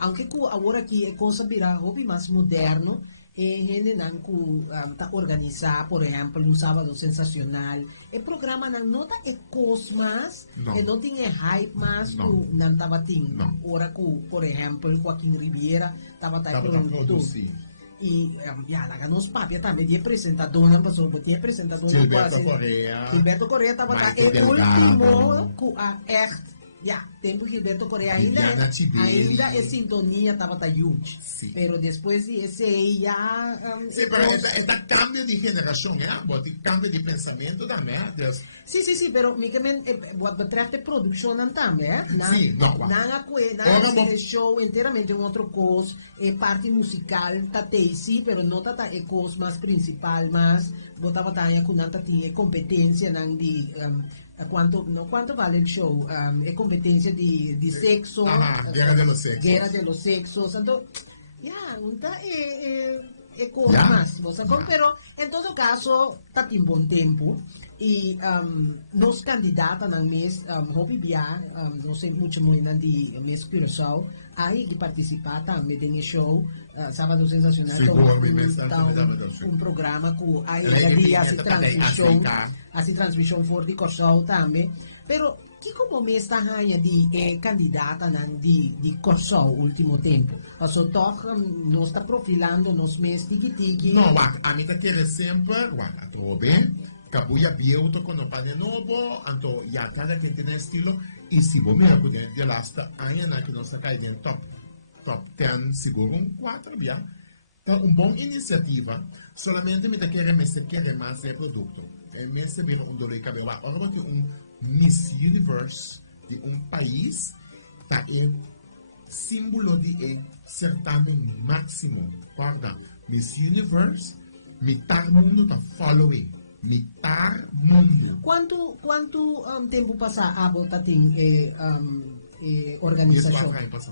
aunque agora que é coisa vira hobby mais moderno. Gente que está organizado, por exemplo, no Sábado Sensacional. O programa não está cosmas, não tem hype mais, não estava tendo. Ora que, por exemplo, Joaquim Riviera estava produzindo. E lá nos papéis também tinha apresentador, não passou, tinha apresentador. Gilberto Correa estava lá. E o último, tempo que Gilberto Correa ainda é sintonia, estava junto. Mas depois esse já. Sim, mas é cambio de geração, cambio de pensamento também. Sim, mas what betreft produção também, não show inteiramente outro coisa, parte musical, sim, mas não tá coisa mais principal, mas botava também com tanta competência de quanto vale o show? É competência de sexo. Guerra de los Sexos. Então, é coisa mais. Pero, em todo caso, está em bom tempo. E nos candidatos na mês, hobby não sei muito de mês Curaçao, aí que participar também tem show, Sábado Sensacional, um programa que aí a transmissão for de Curaçao também. Pero, que como mês está de candidata de Curaçao último tempo? Então, toch, nós está profilando nos mês tiki-tiki. Não, a mim está sempre, trobe. Cabuya abierto con pane novo, anto ya cada quien tiene estilo, y si vos me acuerdas de las años que no se cae en top 10, seguro un 4, ya. Então, uma boa iniciativa, solamente me quer mais de produto. Me se vira um dor de cabelo. Agora tem Miss Universe de país tá símbolo de certamen máximo. Guarda, Miss Universe, mitad mundo tá following. Mitad mundo. Quanto tempo passa a botating organização? 14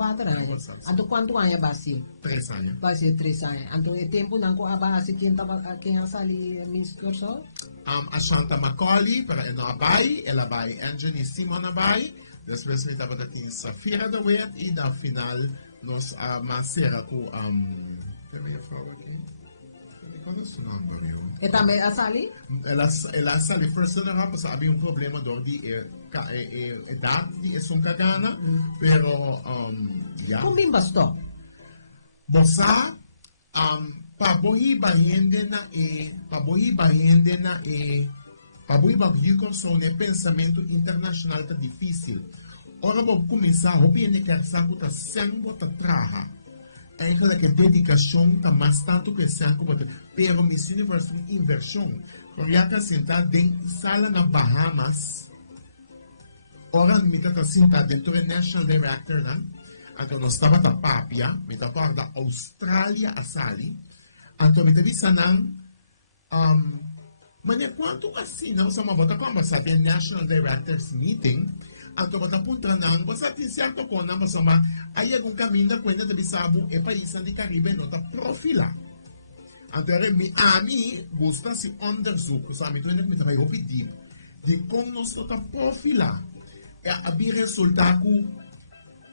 anos. Então quanto anos base? 3 anos. Base 3 anos. Então o tempo não ko a base quem sali Miss Corso? A Santa Macaulay para ela vai Anthony Simon vai. Depois nós tava aqui em Safira da Wet e na final nós macera com E também a sali? Ela sali first na rapaz havia problema de idade de são cagana, pero ya. Como bem bastou? Bossa pabohi bahende na pabohi bagdico são de pensamento internacional tá difícil. Ora vou começar a ouvir que a saco tá sangue tá traha. É aquela que dedicação tá mais tanto que sangue pero Miss Universe inversão. Quando já tá sentado dentro sala na Bahamas. Ora me tá sentado dentro do National Director, né? Então nós estava da Papia, me tá fora da Austrália a sali. Então me tá dizendo mas quanto assim, não só uma bota como você tem National Directors Meeting, então você aponta não, você tem certo com não, mas aí algum caminho da coisa de Bissau é país do Caribe não tá profila. Então a mim gosta se underzoeken, sabe? Então me vai pedir de como nós tá profila. É a bi resultado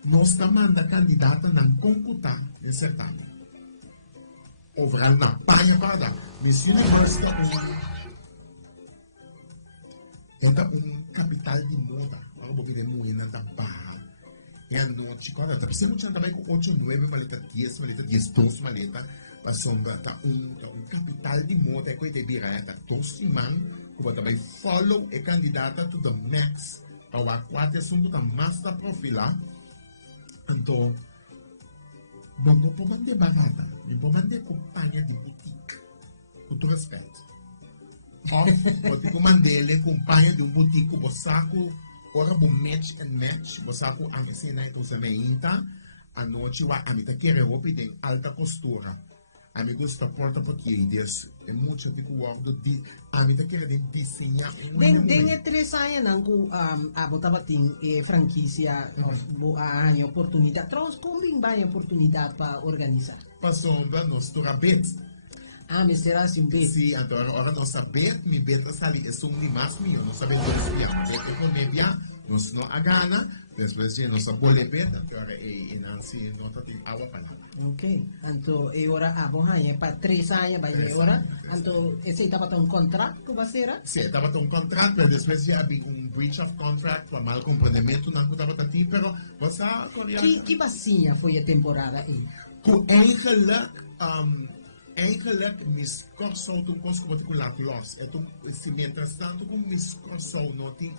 nós manda candidata na concuta de certame. Overal na paia para Miss Universe é capital de moda. Agora vou vir muito na barra. E a noite, quando eu estava muito também com 8, 9 maleta, 10 maleta, 10, 12 maleta, passando tá capital de moda, é coisa de birata, 12 man, como também follow e candidata to the max. Ao aquático, assunto tá master profila. Então, não vou mandar barata, não vou mandar companhia de boutique. Com todo respeito. Pode comandar companhia de boutique, o saco, ora o match and match, o saco, a cena então se meinta, a noite, a mim tá querendo roupa de alta costura. A mim gosta porta porque ideias é muito tipo work de a mim tá querendo desenhar. Den 3 anos não com a botava tem franquia, a oportunidade. Trouxe como bem oportunidade para organizar. Passando nós turabet. Mas será assim bem? Sim, agora nós sabemos, me beta sali, é só um mais meu, nós sabemos que é economia, nós não a gana, depois nós sabemos beta, agora é Nancy, nós temos água para lá. Ok, então agora a borracha para 3 anos, vai agora, então esse estava um contrato, vai ser? Sim, estava um contrato, mas depois já havia breach of contract, para mal compreendimento, não estava aqui, pero você que bacia foi a temporada aí? Com eigenlijk miscorso tu conosco particular loss. Se mientras tanto com miscorso não tem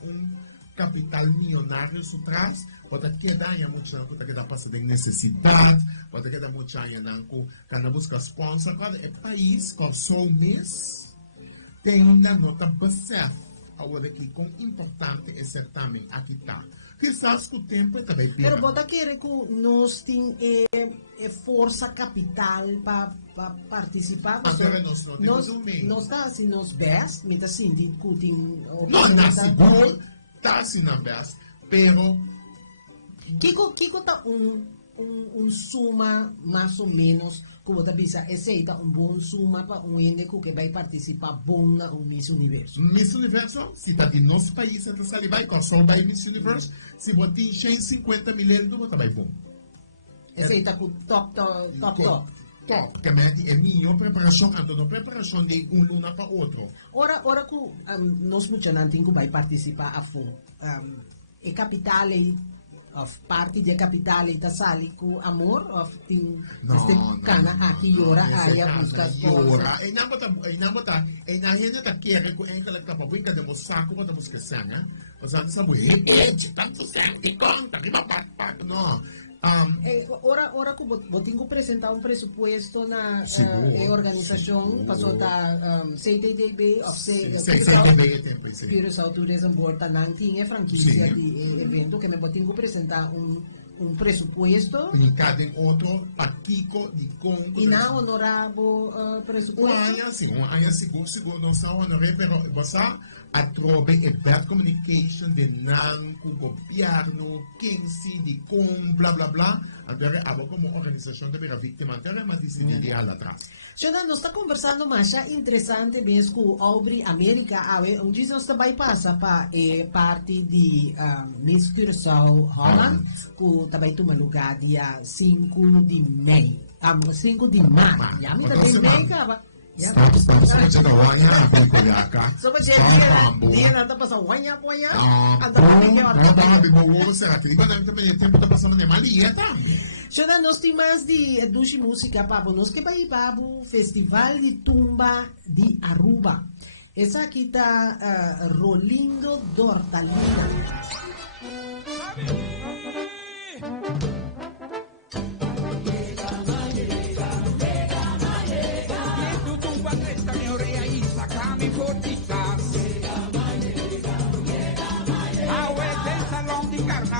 capital milionário por trás, pode quedar em muito tempo, pode quedar passando em necessidade, pode quedar muito tempo quando busca sponsor. Agora é país com só mês tem ainda nota bastante. Agora que com importante é certamente aqui está. Quizás com o tempo também. Pero bota querer que nós tem força capital para participar. Nós está assim nos best, me está assim de cutting. Não, assim bom, está assim na best, pero Kiko tá suma mais ou menos como tá bisa aceita bom suma para ende que vai participar bom na Miss Universo. Miss Universo, se tá de nosso país, então se vai com só vai Miss Universo, se botar 150 mil euros, tá vai bom. Aceita com top. Top, que é minha preparação, então preparação de luna para outro. Ora que nós muitos não tem que vai participar a fundo. E capital of parte de capital da sali com amor of tem cana aqui ora aí a busca ora e não botar e na gente tá querendo com aquela capa brinca de saco para buscar sangue mas antes sabe tanto sangue conta que não Ora que eu tenho que apresentar presupuesto na Seguro. organização para soltar CTTB ou Curaçao Tourism Board também tinha franquia de evento que eu tenho que apresentar presupuesto em cada outro patico de compra e não honorável presupuesto. Anya seguro não são honorável, pero você atrove e bad communication de nan com governo, quem se de com blá blá blá, agora como organização também a vítima até mas decidir de lá atrás. Senhora, nós está conversando mais interessante mesmo com Aubrey América, onde nós também passa para parte de Miss Curaçao Holland, que também toma lugar dia 5 de maio. 5 de maio. Já me também bem, cara. Stop, wanya so ba dia na tapos sa wanya ang Senhora, nós temos mais de duas músicas para nós que vai para o Festival de Tumba de Aruba. Essa aqui está Rolindo Dortalina.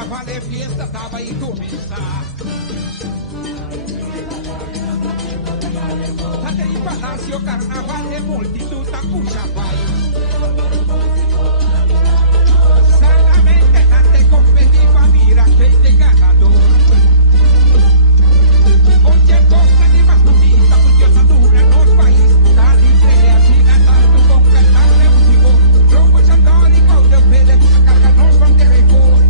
Vale fiesta, estaba ahí comienza. Ante el palacio, carnaval de multitud, tacucha sanamente ante competitiva, mira que de ganador. Oye, cosa ni más bonita, tu diosa dura en los países, tal y creatina, tal tu boca, tal de último. Rombo chantónico, de pele, una carga, nos van de record.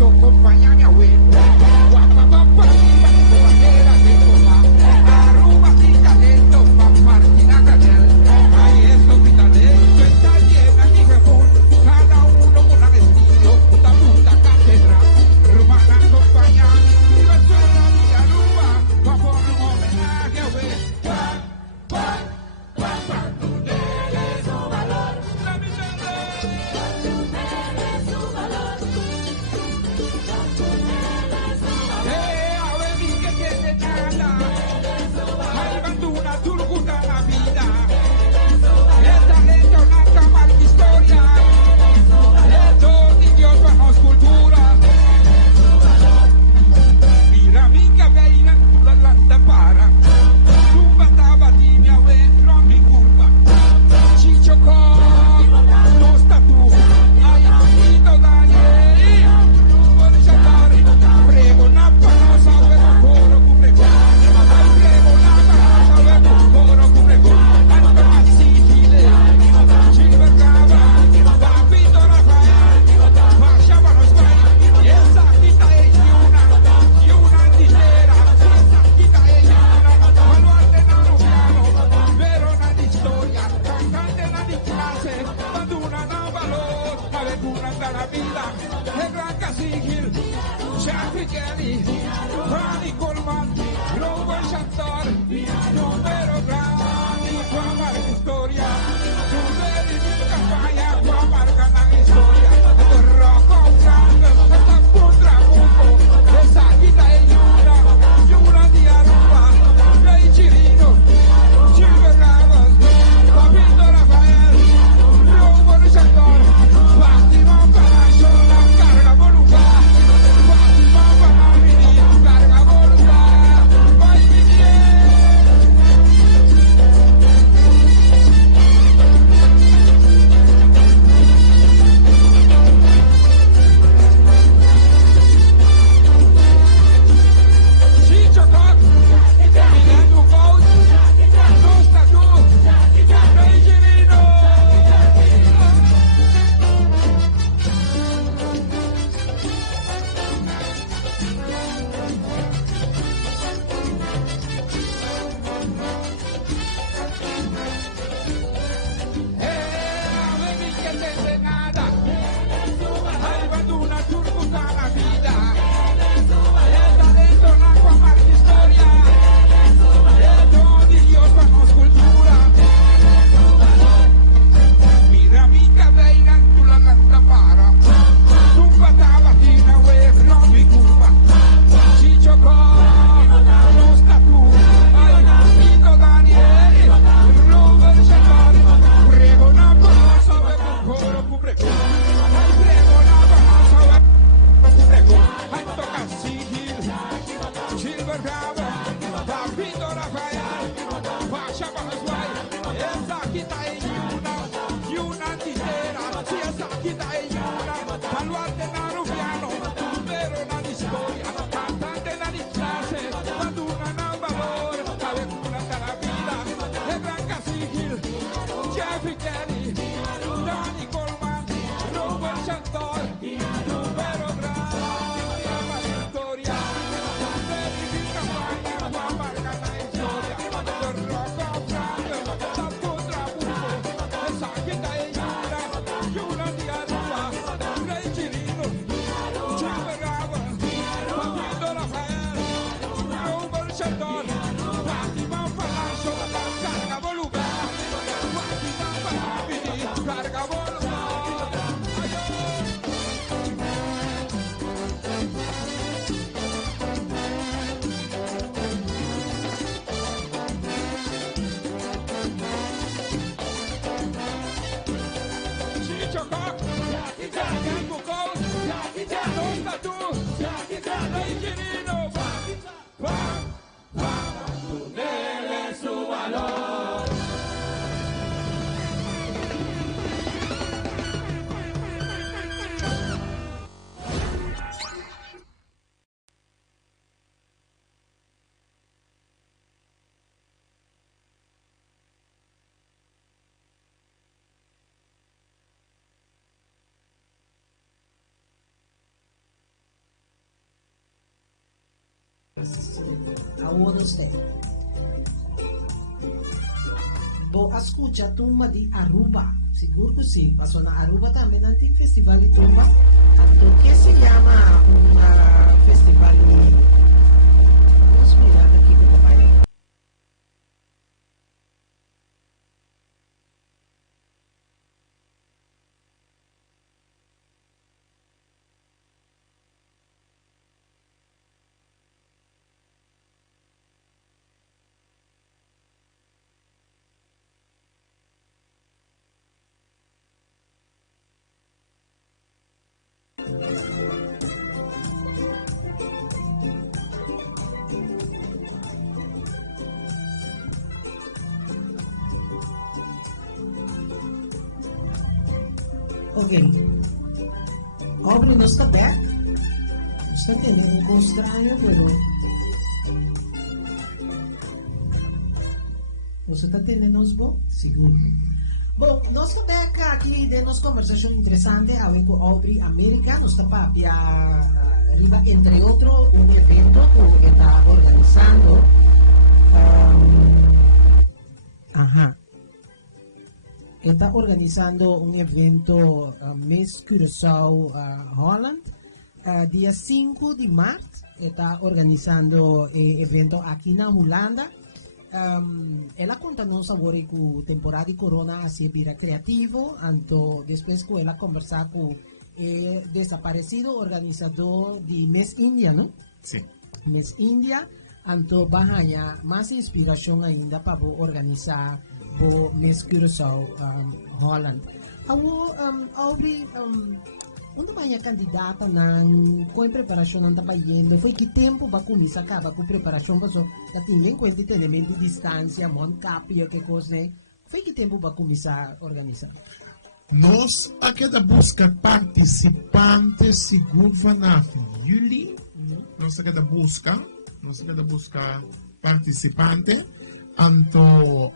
Acompáñame a ver, guapa, guapa, bandera de toma, Aruba sin talento, pa' partir a ganar. Ay, eso mi talento está llena mi jefón, cada uno con un estilo, puta puta catedral. Rumana acompáñame, yo soy la de Aruba, pa' poner un homenaje a ver. Cuando tienes su valor, la turcuta la vida, el talento una camarga historia, esto ni Dios para cultura. Mira mi cabella, la para, tumba tabatina, no mi culpa. Chicho con los tatu, ay, amito Daniel, por llamar, prego, napa, no sabe, coro, cubrego, ay, prego, napa, coro cubrego, tanto más simile, Chivercava, Papito Rafael, Machábanos Guay, y esa quita ella y una tijera, esa quita ella una, baluarte na lo piano, pero na di storia, cantante na di clase, quando una na valor, avventura dalla vita, e gran casigil, Jeffrey Kelly, Ronnie Coleman, Robert Chantor, numero grandi, qua marca storia, tu vedi mi campagna, qua marca la storia, Rocco Frank, sta contra Muco, esa quita e una di Aruba, Ray Cirino, Gilbert Ramos, Papito Rafael, Robert Chantor, Fatima Palacio, la carga voluntà, Fatima Panamini, carga voluntà. bravo, Davido Rafael, Pasha Baswai, essa aqui tá em Yuna inteira, se essa aqui tá em Yuna, Paluarte na Rubiano, Tubero na storia, cantante na di classe, Maduna na valore, Cavecuna della vida, e Branca Sigil, Jeffy Kelly, Danny Coleman, Robert Chantor, Tubero bravo, Chiama Vittoria, Verifica Magna, la marca na storia, Rocco Frank, Tanto Trabuco, essa aqui tá em Yuna di Arua, Rei Girino, Giove Brava, Davido Rafael, Robert Chantor, Fatima Falascio, Carga Volume, Fatima Falamini, Carga Volume. Ciccio Coc, Tempo Col, Tosta Tu, Rei Girino, Dele su valor. Aono ste. Bo ascucha tumba di Aruba. Sicuro que sí. Pasó na Aruba también anti festival de tumba. ¿Qué se llama un festival de... Vamos a mirar aquí como vaya. Ok. Aubrey no está back. Está teniendo un poco extraño, pero... Você está tendo algo? Seguro. Bom, nós estamos aqui de nossa conversação interessante com Aubrey América. Nós estamos arriba, entre outros, evento que está organizando. Está organizando evento Miss Curaçao Holland. Dia 5 de março, está organizando evento aqui na Holanda. Ela conta-nos agora que a temporada de corona se vira criativo, então depois que ela conversar com o desaparecido organizador de Miss India, não? Sim. Miss India, então vai ganhar mais inspiração ainda para organizar o Miss Curaçao Holland. Aubrey, onde vai a candidata com a preparação não está indo? Foi que tempo vai começar acaba com a preparação? Porque já tem em conta de elemento de distância, montapia, que coisa, né? Foi que tempo vai começar a organizar? Nós aqui da busca participantes seguro na julho. Nós aqui da busca participantes. Então,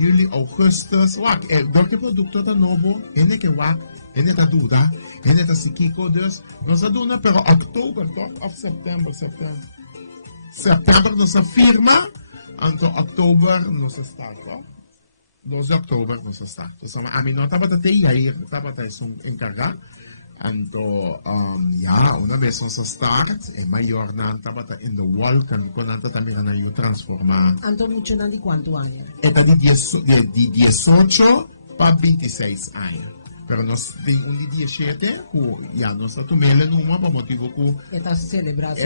julho, augustus, qualquer produto da novo, ele que ele está dúvida, ele está sequico, dus, nós a duna, pero outubro, toch, of setembro, nossa firma, então, outubro, nossa starta, 2 de outubro, nossa starta. Então, a mim não estava até aí, estava até encarregado, então, uma vez nossa start, é maior, não estava in the welcome, quando também não ia transformar. Então, muito não de quanto ano? É de 18 para 26 anos. Pero nós temos de 17, nós tomamos uma para motivo que... Está celebrando.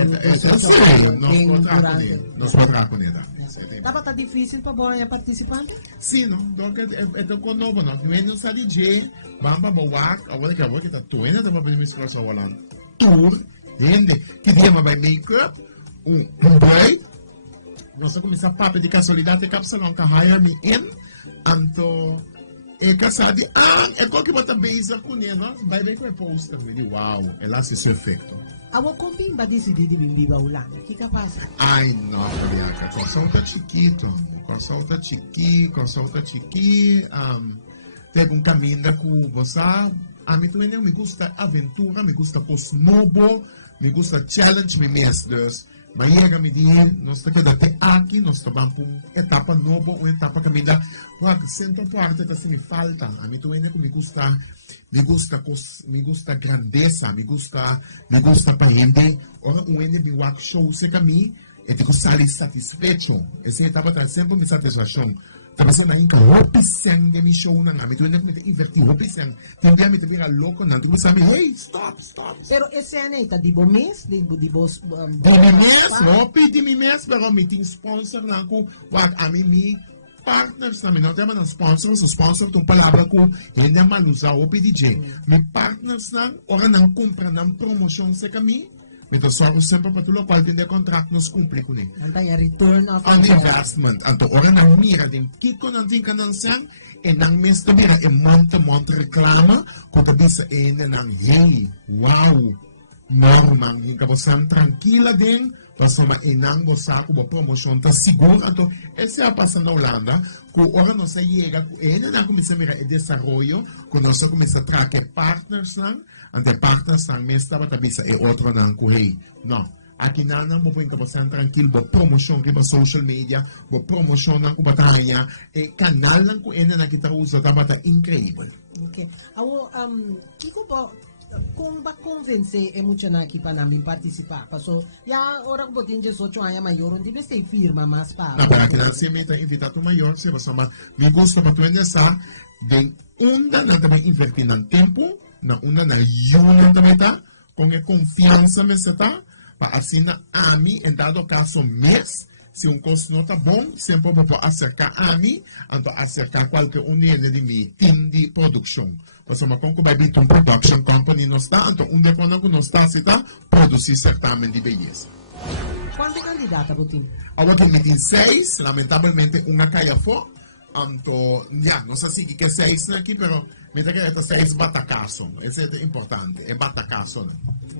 Nós podemos com ela. Estava difícil para participar? Sim, não. Então, é com novo, não. Não sabe de vamos para boar, agora que está toda, estava para me escrever só falando. Tour, gente, que dia vai make-up, boy. Nós começamos a papo de casualidade, capsulão que hire me in. Anto, é casado, é qual que você beijar com ele, vai ver que é posta, uau, é lá se seu efeito. Awo comping ba decidir de vir para Holanda? O que passa? Ai, não, Bianca, consulta chiquito, tem um caminho com você, a mim também me gusta aventura, me gusta cosmobo, me gusta challenge me mestres, mas chega me dizer, nós estamos até aqui, nós estamos com etapa nova, uma etapa caminhada, senta parte que me falta, a mim também me gusta grandeza, me gusta para gente, ora um ende de work show, se caminho, e digo sair satisfeito, essa etapa está sempre me satisfação. Tapi saya naik ke hobi siang demi show nang kami tu nak inverti hobi siang. Kemudian kami terbiar loko nang tu kami hey stop. Pero esse ano está de bom mês, de bons. Hobi di mes, pero meeting sponsor nang ko wag ami partners namin. Não tem mais sponsor tu palavra ko hindi malusa hobi DJ. Mi partners nang ora nang compra nang promotion sa kami. Met de zorg sempre para tudo qual tem de contrato nos cumpre com ele. Então é return of investment. Então ora na mira de kiko não tem cananção e não mesmo mira e monta reclama quando bisa e não hey wow normal então você tranquila den você mas e não você com a promoção tá seguro então esse é passando na Holanda com ora não se chega e não começa a mirar e desenvolvimento quando nós começa a trazer partners não ante partners nang mesta ba tabisa e outro nang kuhei. No. Aqui na nang mo punta você tranquilo bo promotion que ba social media, bo promotion nang ko bataya e canal nang ko ena na kita usa tabata incredible. Okay. Awo kiko po kung ba convince e mucho na aqui para namin participar. Paso ya ora ko botin 18 anos maior, onde você firma mais para. Na para que na se meta invitado maior, se você mas me gusta para tu essa de unda na também invertir no tempo na una na yuna também tá com a confiança me está para assim na ami em dado caso mês se custo não tá bom sempre vou acercar a mim então acercar qualquer união de mim team de produção você uma com vai bir production company não está então onde quando não está se tá produzir certamente de beleza. Quantos candidatos botin? Agora tem 6 lamentavelmente uma caia fora então já não sei se que 6 aqui pero me tem que estar 6 batacaço, isso é importante, é batacaço.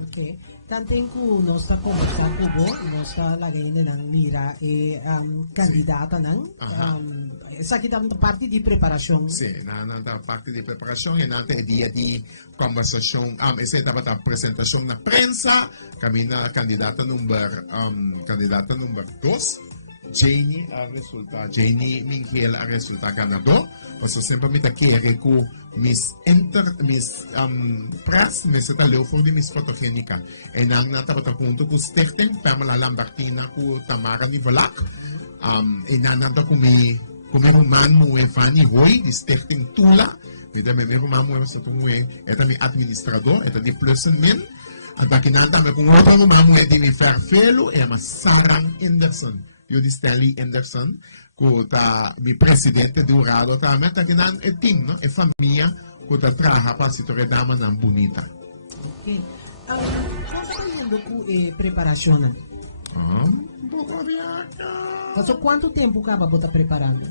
Ok. Tanto que nós está conversando com você, nós está lagando na mira e candidata não, essa aqui é parte de preparação. Sim, na parte de preparação e na dia de conversação, essa é a apresentação na prensa, caminha candidata número 2. Janie a resultado, Janie Miguel a resultado ganador. Você sempre me tá querendo com mis press, me está leu for de mis fotogênica. E não estava junto com Sterten, Pamela Lambertina com Tamara Nivolak. E não estava com meu mano e Fanny Roy de Sterten Tula. Me dá meu mano e você como é também administrador, é de Plusenmin. Até que não estava com outro mano é de Fairfield e mas Sarah Anderson. Eu disse Stanley Anderson, que está o presidente do Urado, está que não é time, não é família, que está trabalhando para se tornar uma bonita. Ok. Como está indo com preparação? Boa viagem. Passou quanto tempo acaba de estar preparando?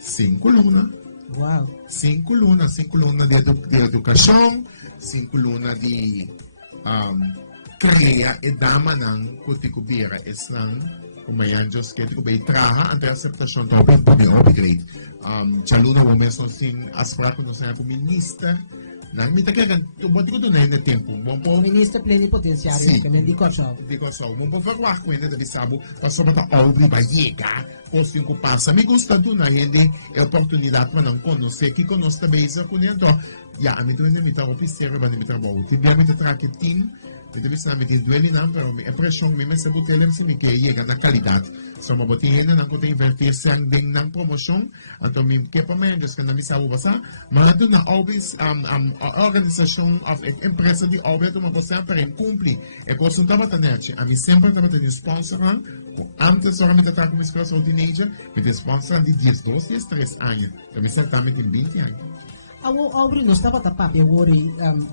5 lunas. Uau. 5 lunas de educação, 5 lunas de carreira e dama não, que te cobira Umayan Diyos kaya ko ba itraha ang aceptasyon to po may upgrade. Chaluna mo meso sin aspira ko sa ako minister. Nang mita kaya tubot ko doon na tempo. O minister plenipotenciário, que nem dico só. Dico só. Mo po falar com ele de sabo, passo para obra vai chegar. Posso que passa. Me gusta do na ele a oportunidade para não conhecer que conosco também isso com ele. Ya, a mim também me tá oficial para me trabalhar. Tive me tracking. Deve ser me diz duele não, pero a pressão me se botar ele se me que chega na qualidade. Só me botar ele não pode invertir sang ding na promoção, então me que para mim just que não me sabe passar, mas do na always organização of empresa de always uma coisa para cumprir. É coisa não tá net. A mim sempre estava tendo sponsor, antes só me tratar como sponsor teenager, me sponsor de 10, 12, 13 anos. Eu me certamente em 20 anos. Aubrey não estava tapado agora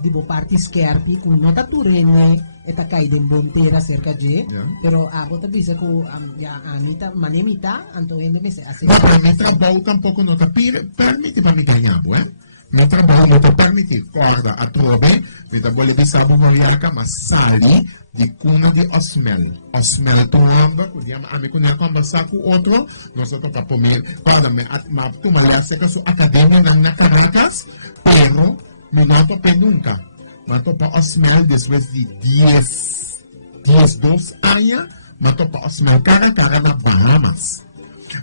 dibo parte scherpi com nota turene e ta caído em bompera cerca de pero a bota dice que ya anita manemita anto ende me assim meu trabalho tampouco não está permite para me ganhar, meu trabalho não te permite corda a tua bem, me dá bolha de sabão molhada, mas sali de cuna de osmel tomando, cuidamos a mim quando eu conversar com outro, nós estamos para comer, corda me tu malha seca sua academia na Caracas, pero me não tope nunca, mas topa osmel depois de 12 anos, mas topa osmel cara na Bahamas.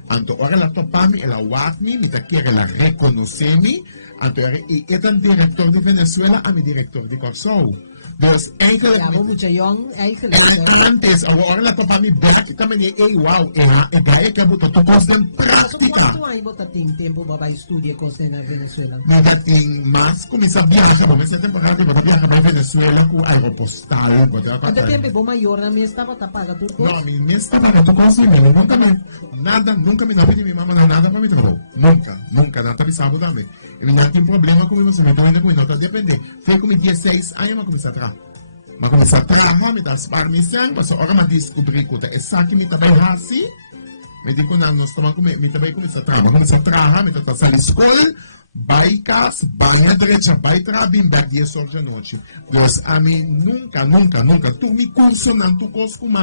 Anto ora la topami e la watni, mi takiere la reconoscemi, anto e etan director de Venezuela a mi director de Kosovo. Dus eigenlijk... Ja, we moeten jong eigenlijk... Antes, ora la topami best, kami ni, wow, e gaya ka buto, topos ng praktika. Quanto hai botato tempo para estudar coisa na Venezuela? Nagating mas, começa a viajar, começa a temporada, para viajar para Venezuela com aeropostal. Quanto tempo bom maior na minha estava tapado tudo? Não, minha estava na tua coisa, nunca me... Nada, nunca me dava de minha mamãe nada para me trabalhar. Nunca, nada me sabe também. E não tem problema com você, não tem comigo, não está dependendo. Foi com 16 anos, mas começar a trabalhar. Mas começar a trabalhar, me dá as permissões, mas agora me descobri que é só que me trabalhar assim. Me digo, não, nós estamos me também começar a trabalhar. Começar a trabalhar, me está saindo escola, vai casa, vai à direita, vai trabalhar, vai 10 horas da noite. Então, a mim, nunca, tu me curso, não, tu curso como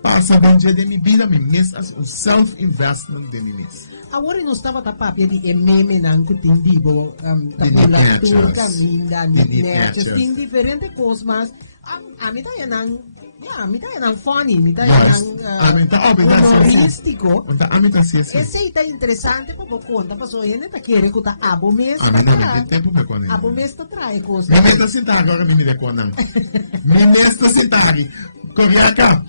passa a bandeira de minha vida, me mesmo, um self-investment de mim mesmo. Agora não estava tapado de meme não que tem vivo, tapula turca, minda, nitnetches, tem diferentes coisas, mas a mim tá não funny, me tá humorístico. A mim tá assim. Esse tá interessante para conta, passou ele tá querendo que tá abo mês. Não, tempo me conta. Abo mês tá trai coisa. Me mês tá sentado agora me conta. Me mês tá sentado. Coreaca.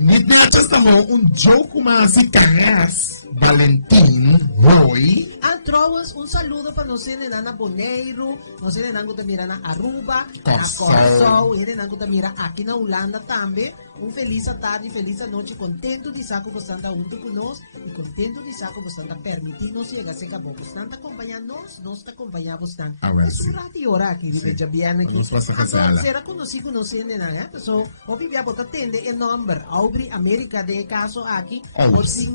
Nitnetches também jogo mas assim carreras. Valentim Roy. Trouxe saludo para nós na Ana Boneiro, nós na Gutamira na Aruba, na Kosovo, e na Gutamira aqui na Holanda também. Feliz tarde, feliz noite, contento de estar bastante junto conosco e contento de estar bastante permitindo-nos chegar a ser bom, bastante acompanhar-nos, nós te acompanhamos bastante. Nós rádio hora aqui, de Jabiana aqui. Será conhecido nós na so, obviamente, você atende o número, Aubrey América de caso aqui, você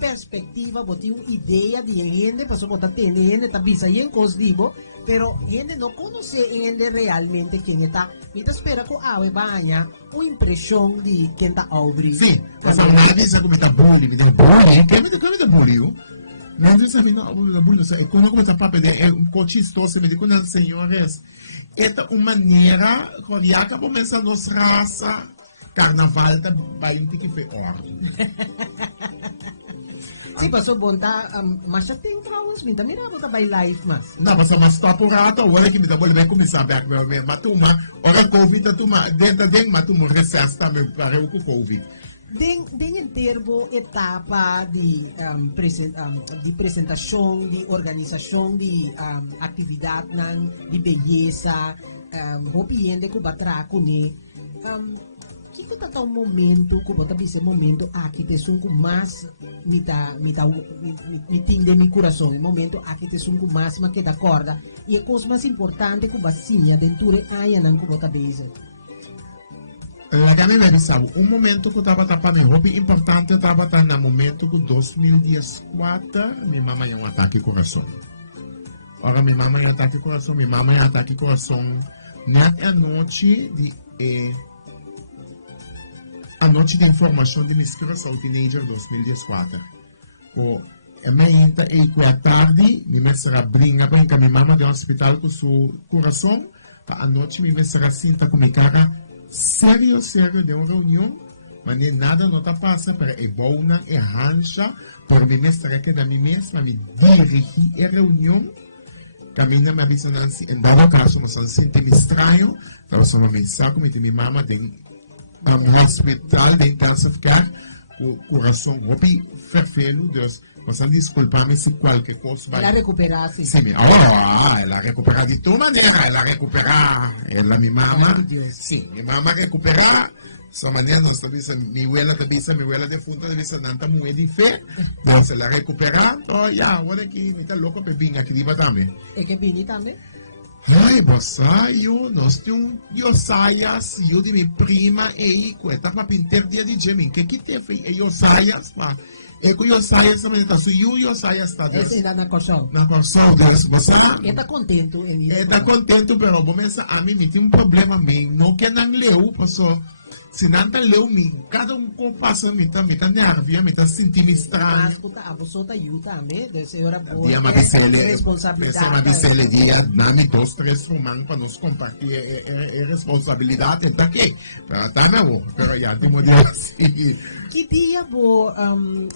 perspectiva, você uma ideia de gente, você atende gente, está bisa em coisa vivo, pero gente não conhece gente realmente quem está. E espera que a banha uma impressão de quem está Aubrey. Sim, mas a minha vez como está bullying, quem me dá bullying? Não diz a mim não bullying, é como como está papo de um cochistoso, me digo não senhores, esta uma maneira que já acabou começar nossa raça, carnaval vai um pouquinho pior. Sim, passou bom, mas já tem traumas, me também não vai live, mas. Não, mas está por rato, olha que me dá bolha bem começar a ver, mas tu olha Covid, tu dentro mas tu recesso também para o Covid. Tem termo etapa de apresentação, de organização, de atividade, de beleza, hopiende que batra com que tá um momento que bota esse momento aqui te sungo mais me tinha meu coração um momento aqui te sungo mais mas que da corda e a coisa mais importante que bacia dentro aí não que bota beijo. La que me sabe momento que eu estava tapando hobby importante estava no momento que 2014 minha mamãe um ataque coração. Ora minha mamãe ataque coração, na noite de a noite de informação de Inspiração Teenager 2014. A minha à tarde, me será brinca para minha mamãe de hospital com seu coração, a noite me será cinta com minha cara sério de uma reunião, mas nada não está passando, para é bom, é rancha, por mim será que da mim mesma me dirigir a reunião, caminha me avisa em dado caso, mas se sente estranho, então só uma mensagem com minha mamãe no hospital de intensificar o coração rompe fervendo, Deus, mas desculpa-me se qualquer coisa vai... Ela recuperar, sim. Sim, ela recupera de toda maneira, ela recupera, ela, minha mamãe, sim, minha mamãe recupera, esa manera nos dice mi abuela de punto de vista nanta muy de fe, no se la recuperando, ya, ahora aquí me está loco que venga aquí diva también. E che vini también? Ai, bossa, nós temos eu saias, eu de minha prima e cuenta ma pinter dia de gemin, que te fez eu saias, ma e com eu saias também tá so eu saias tá. Essa era na Corsão. Na Corsão, você E tá contento em isso? tá contento, pero bom essa a mim tem um problema me, não que não leu, passou. Se não tá leu me, cada com passa me tá nervia, me tá sentindo estranho. Mas puta, a você tá ajuda, né? Desse hora boa. Dia ma bisele, Responsabilidade. essa ma bisele dia, nami 2, 3 formando para nos compartilhar responsabilidade, tá ok? Pero tá não, pero já temos dia. Que dia o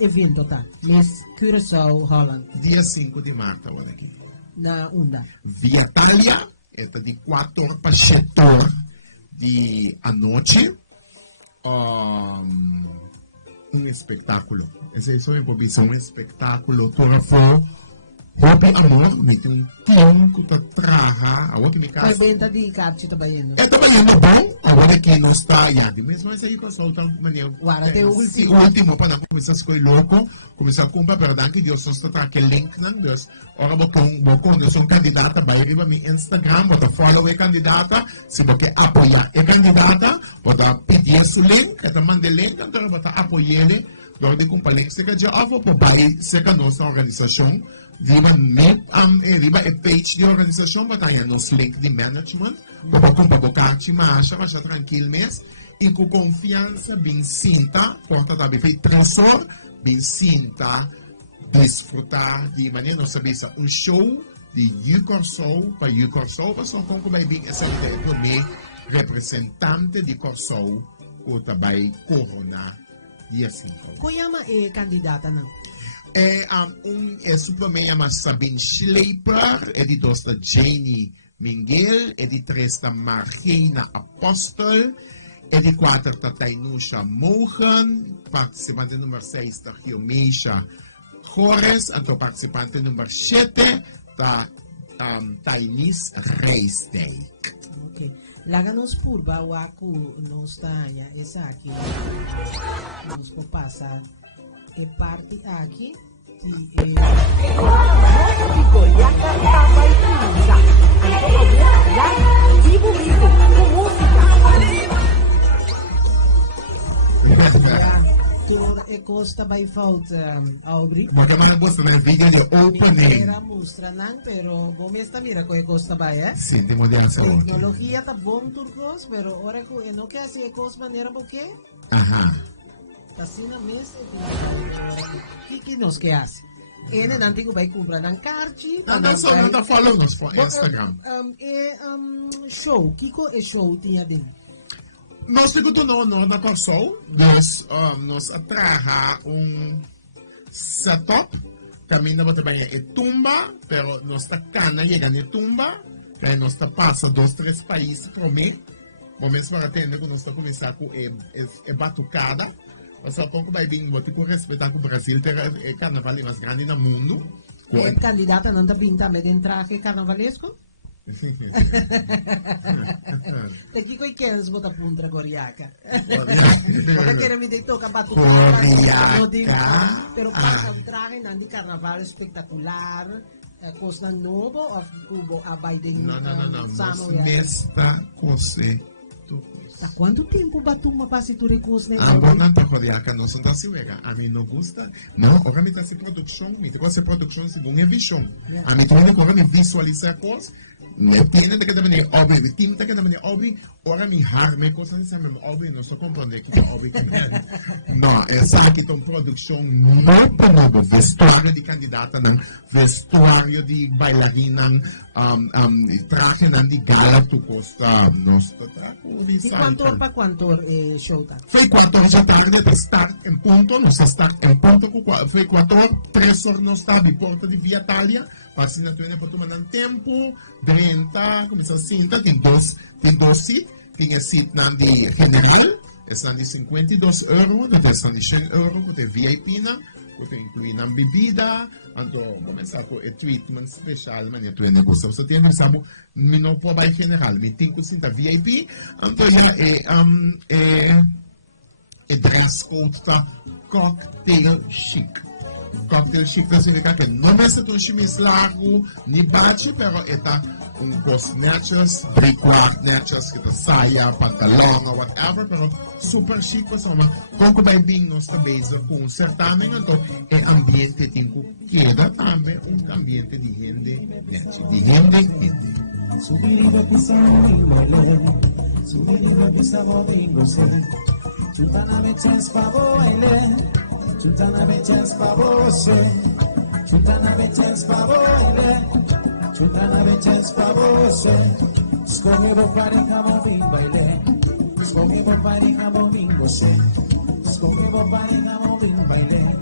evento tá? Nesse Curaçao, Holland. Dia 5 de março, agora aqui. Na Onda. Via Itália, é de 4 para 7 horas de a noite. Espetáculo. Esse é só um espetáculo. Hope amor, me tem um tom que traga. Agora que me casa. Mas venta de capte tá baiano. É trabalhando bom. Agora que não está já. Mesmo assim, aí passou tão maneiro. Agora tem o último para começar a escolher louco, começar a comprar, pero daqui Deus só está aquele link não Deus. Ora bocão, eu sou candidata, vai ir para meu Instagram, bota follow a candidata, se você apoiar a candidata, bota pedir seu link, então manda link, então bota apoiar ele. Logo de companhia, você quer dizer, vou para a nossa organização, riba a page de organização, botar aí nosso link de management, para comprar bocate, mas tranquilo mesmo, e com confiança, bem sinta, porta da bem transor, bem sinta, desfrutar de maneira, não saber se um show de Corso para Corso, mas não como vai vir essa ideia, representante de Corso, ou também Corona. Dia 5. Qual é a candidata, não? Suplemento chama Sabine Schleiper, é de 2 da Jenny Miguel, é de 3 da Marina Apostol, é de 4 da Tainusha Mohan, participante número 6 da Riomeisha Jorres, então participante número 7 da Tainis Reisdijk. Ok. Láganos curva o acu no está essa aqui. Vamos por passar e parte aqui e costa by fault Aubrey. Porque me gusta el video de opening. Era mostra não, pero como está mira que costa by, Sim, de moderação. Tecnologia tá bom turcos, pero ora que não quer ser costa maneira porque. Aham. Assim na mesa. Que nós que hace? Ele não tem que vai comprar na carte. Não fala nos Instagram. Show, que é show tinha dentro? Nós ficamos na Corsol, nós atraja setup, também nós também é tumba, pero nós está cana chegando em tumba, aí nós está passa 2, 3 países para mim, momentos para atender que nós está começando com batucada, nós só pouco vai vir, vou ter que respeitar que o Brasil é carnaval mais grande no mundo. É candidata não está pintando de traje carnavalesco? Daqui com quem eles botam punta goriaca. Porque querem me dizer que batucada, pero para um traje de carnaval espetacular, coisa nova ou a Biden? Não. Nesta coisa. Há quanto tempo batuma passa tu recurso nesse? Agora não está goriaca, não são da Silvega. A mim não gosta. Não, agora me está se produção, me trouxe produção segundo a visão. A mim agora me visualizar a coisa. Não tem que também óbvio, tem que também óbvio, ora me harme coisa não sabe óbvio, não estou compreendendo que é óbvio que não, essa aqui tem produção muito nova, vestuário de candidata, vestuário de bailarina, traje de gato, costa, nossa, tá com de quanto para quanto show tá? Foi 4 horas da tarde, start em ponto, não se start em ponto, foi 4 horas, 3 horas não está de porta de Via Itália. Assinatura para tomar um tempo, 30, começar a cinta, tem dois seats, tem a seat de general, essa de 52 euros, tem de 100 euros, tem VIP, tem incluir na bebida, então começar com o treatment especial, mas eu tenho negócio, você tem pensado, não pode vai general, me tem que cinta VIP, então el dress code está cocktail chic. Cocktail chic significa que no necesita un chemise largo ni bache, pero está un cos naturals, breakwater naturals, que está saia, pantalón o whatever, pero super chic, pues como vai bem nós também com um certamen, então é ambiente tempo queda também um ambiente de gente, de gente. Subiribe pisamo baile, subiribe pisamo bingoce. Chutana me chance pa baile, chutana me chance pa voce, chutana me chance pa baile, chutana me chance pa voce. Scomiamo fare camo bin baile, scomiamo fare camo bingoce, scomiamo fare camo bin baile,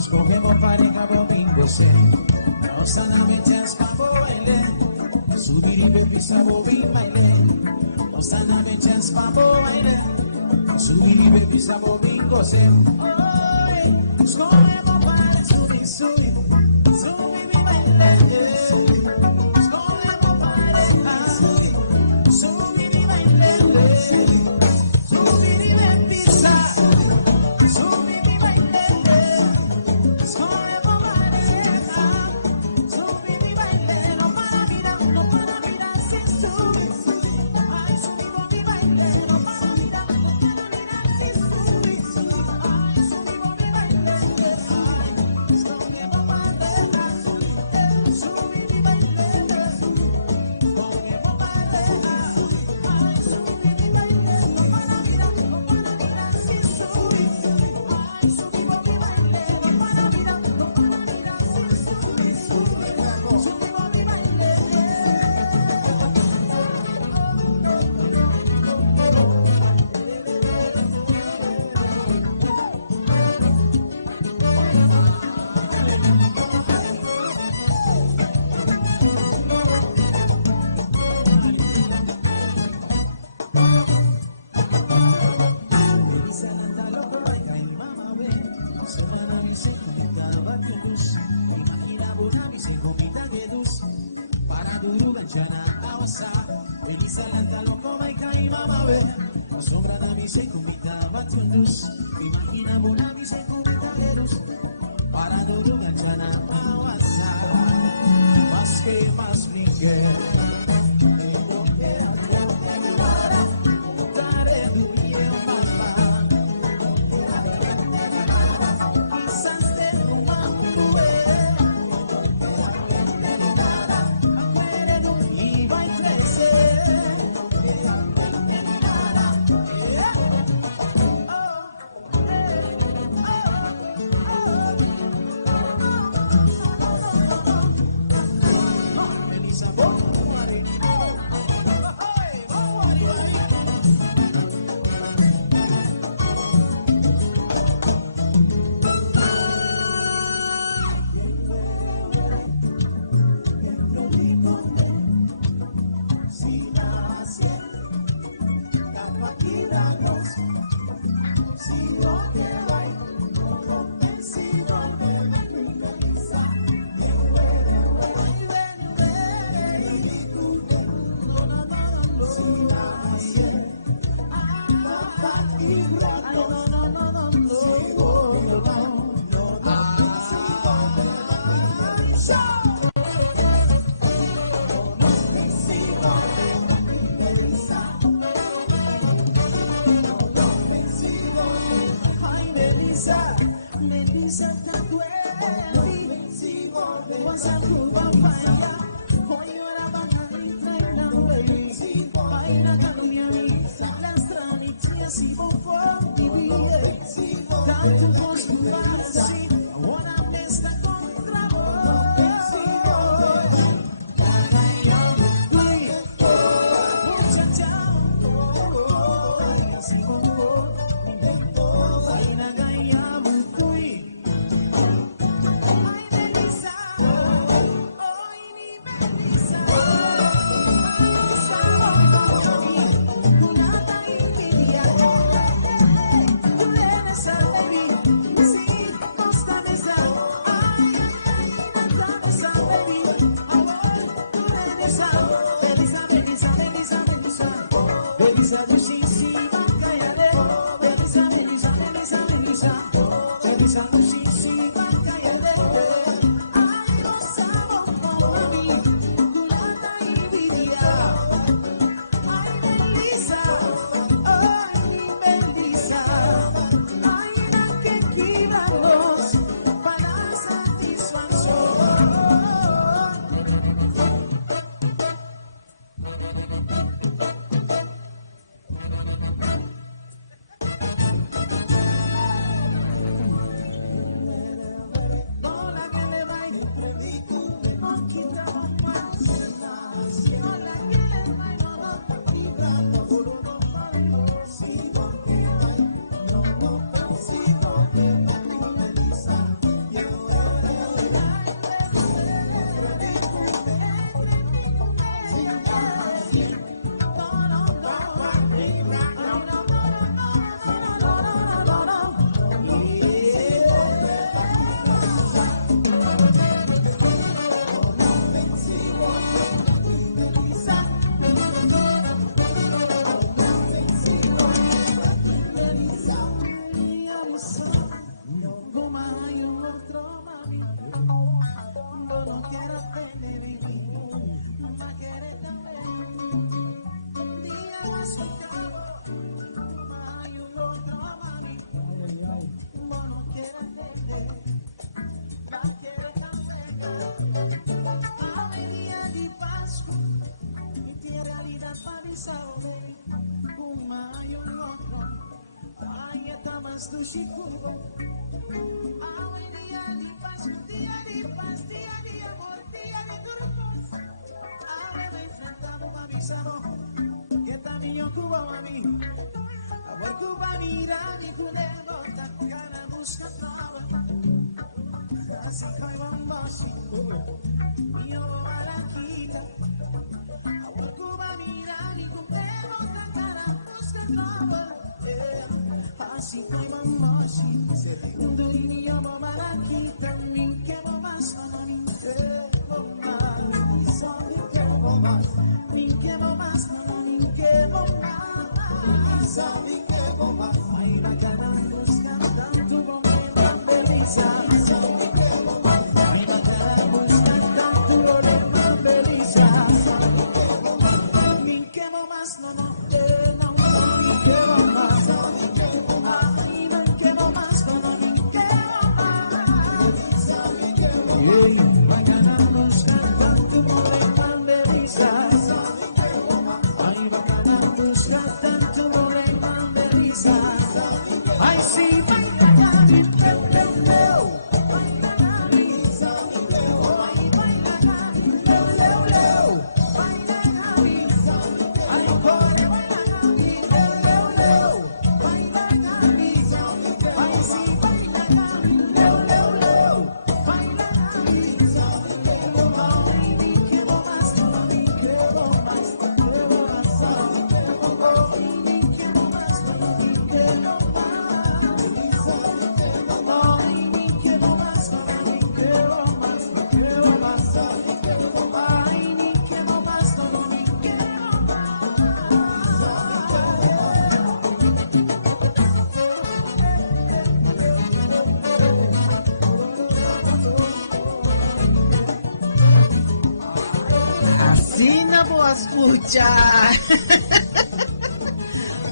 scomiamo fare camo bingoce. Osana me chance pa baile. Subiribe pisamo bin baile, Osana me chance pa baile. Subiribe pisamo bin goce. Scomiamo fare subi subi, subi mi baile. Scomiamo fare subi, subi mi baile. Subiribe pisa, subi mi baile. Scomiamo fare subi mi baile. No para mirar, no para mirar, sexo. Ay, subi mi baile, no para mirar, no para mirar, sexo. Ay, subi mi baile. Scomiamo fare subi mi baile. Scomiamo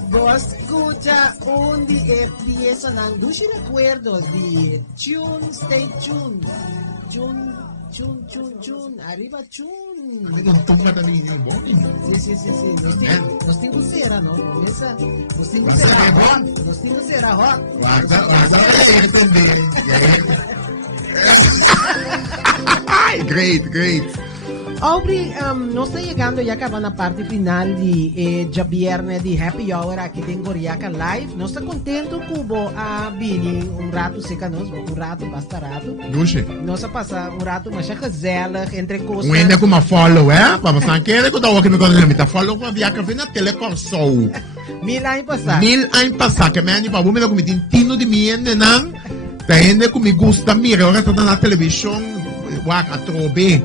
Vos escucha un día sonando recuerdos de Chun, stay tuned. Chun, arriba Chun. Sí. Nos tengo cera, ¿no? Nos tengo cera hot. Great. Aubrey, nos está llegando ya acaba la parte final de ya viernes de Happy Hour aquí en Goriaca Live. Nos está contento Cubo a Billy un rato seca un rato basta rato. Duxe. Nos passa un rato mas já gazela entre coisas. Um ainda com uma follow, Vamos estar aqui com o que me conta me tá follow com a viaca vem na telecorsol. 1000 anos passar. 1000 anos passar que me ani para me com me tino de miende não. Tá ainda com me gusta mira, agora tá na televisão, waka trobe.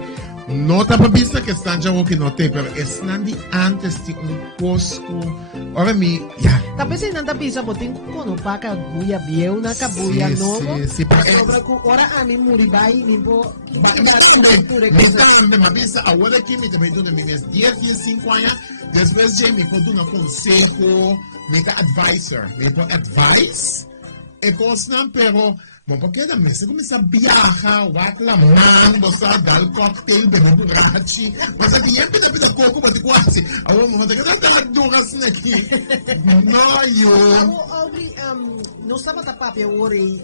Nota para vista que están ya que no te, pero están de antes de un cosco. Ahora mi, ya. Tapos nanda pisa botin kono pa ka buya bieu na ka buya novo. Sí, porque Sobra ku ora ami muri bai ni po. me avisa ahora que me también donde me 10, 15 años, después ya me conto un consejo, me da advisor, me da advice, e cosas, pero bom, porque da mesa começa a viajar, o la man, você dá o cocktail, bebe borrachi, você tem que coco, mas quase. Agora, vamos ter que dar duras aqui. Não, eu. Não estava tapando hoje,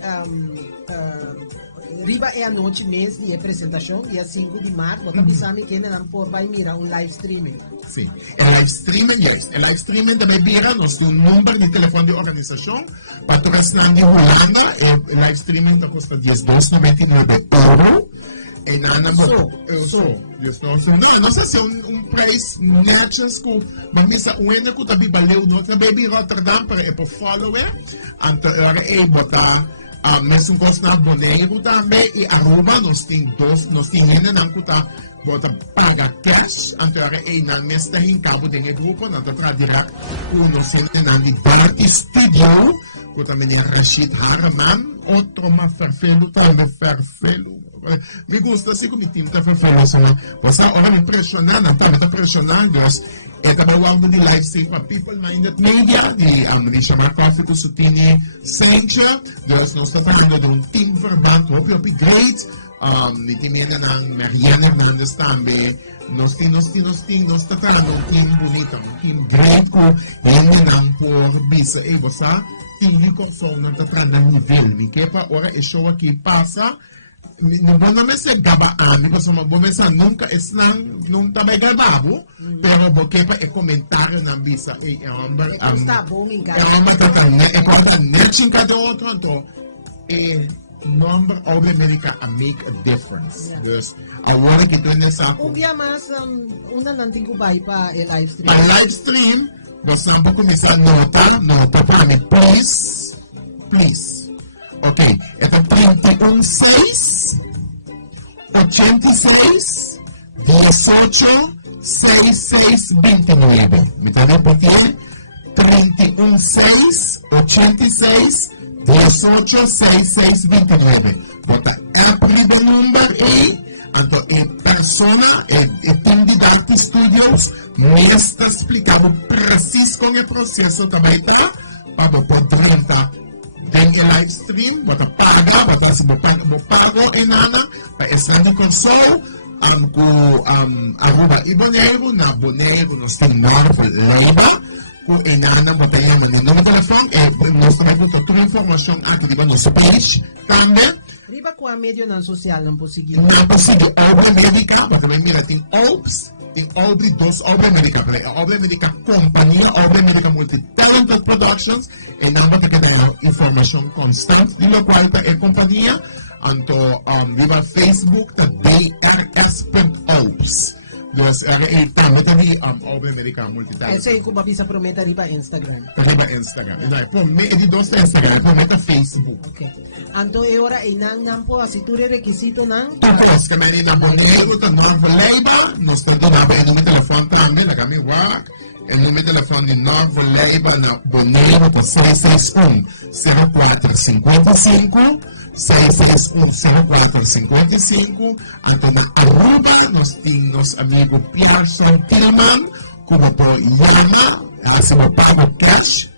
riba é a noite mesmo, e a apresentação, dia 5 de março, você pensando que não por vai mirar um live streaming. Sim, o live streaming, yes. O live streaming também vira nosso número de telefone de organização, patrocinando de Holanda, o live streaming custa €12,99. E nada, eu sou. Não sei se é um preço natural, mas é o único que valeu, não também em Rotterdam, para por follower, então eu botar. Mas um gosto na Boneiro também e arroba nós temos ainda que tá bota paga cash agora na mesta em cabo de grupo na outra direto nós temos de Dirty Studio que também é Rashid Haraman outro mais perfeito também perfeito me gusta assim como time tá perfeito você agora me pressionando tá pressionando é que eu amo de live stream para people minded media de chamar Coffee to Sutini Sancha nós estamos falando de um team verbal upgrade de que me ng Mariana Hernandez também nós estamos falando de um team bonito um team great ko yan por bisa você team ko so não está falando nível ni que para hora é show aqui passa não me sei gabaan, porque somos bons nunca estão não também gravado, pero porque é comentário na visa e Está bom, me engano. É para matching cada outro, então number obviamente a make a difference. Dus agora que tu nessa dia mais uma nantigo vai para o live stream. Para live stream, você vai começar nota para mim, please. Ok, então 31,6, 86, 18, 66, 29. Me está repetindo? 31,6, 86, 18, 66, 29. Bota app do número e então a persona, o team de Dirty Studios, me está explicando preciso como é o processo também, tá? Para poder then the live stream, bota paga, bota se pago e nada, para estar no console, arroba e Boneiro, na Boneiro nós temos Marvel Leiba, com e nada, bota aí no número de telefone, nós também botamos toda a informação aqui no nosso page, também. Riba com a mídia não social não conseguiu. Não conseguiu, obra médica, mas também mira, tem OPS, tem dos obra médica, obra médica companhia, obra médica multi-talented productions, e nada para que tenha informação constante, e lo qual é companhia, então, viva Facebook, da DRS.ops. Dus também obra médica multi-talented. Esse é o que o Babisa promete riba Instagram. Riba Instagram, promete dos Instagram, promete Facebook. Ok. Então, é hora e não po asiture requisito não. Tapos kami na Boneiro, ito Nova Leiba, nós temos o número de telefone também, na kami wak, o número de telefone de Nova Leiba na Boneiro, com 661-0455, 661-0455, então na Aruba, nós temos amigo Pearson Tillman, como po Yama, se mo pago cash,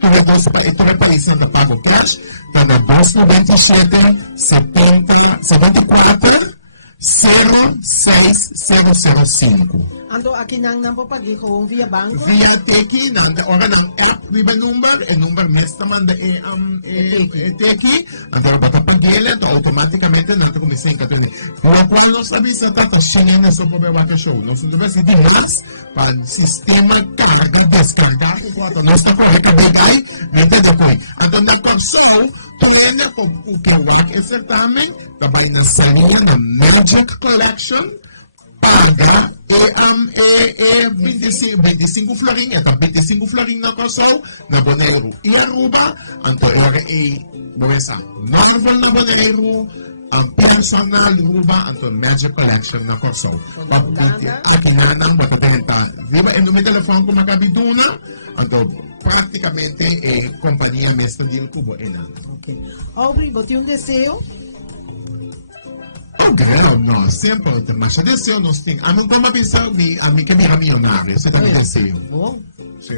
ito vai parecer que pago cash, tem na 297 70 74 06005. Ando aqui não po pag ko via banco. Via Teki, ora ng app, viva number, e number mestre manda Teki, então bota pagela, então automaticamente não começa a encatar. Por qual nós avisa tata chinena só para o show, nós não devemos ir mais para o sistema carga de descargar, enquanto nós estamos correto aí, entende foi. Então na console, tu lembra o que é certamente, trabalha na série, na Magic Collection, paga e 25 florin, então 25 florin na console, na Boneiro e Aruba, então ela é, vamos lá, Marvel na Boneiro, ang personal ruba ang Magic Collection na Corso. Holanda. Akinana, matatenta. Di ba, yung may telefon ko makabiduna, ato, praktikamente, kompanya mesta din kubo, ena. Okay. Aubrey, ba't yung deseo? Claro, no, sempre, mas deseo nos ting. Anong pamabisa ni kami yung nave, sa kami deseo. Bom. Sì,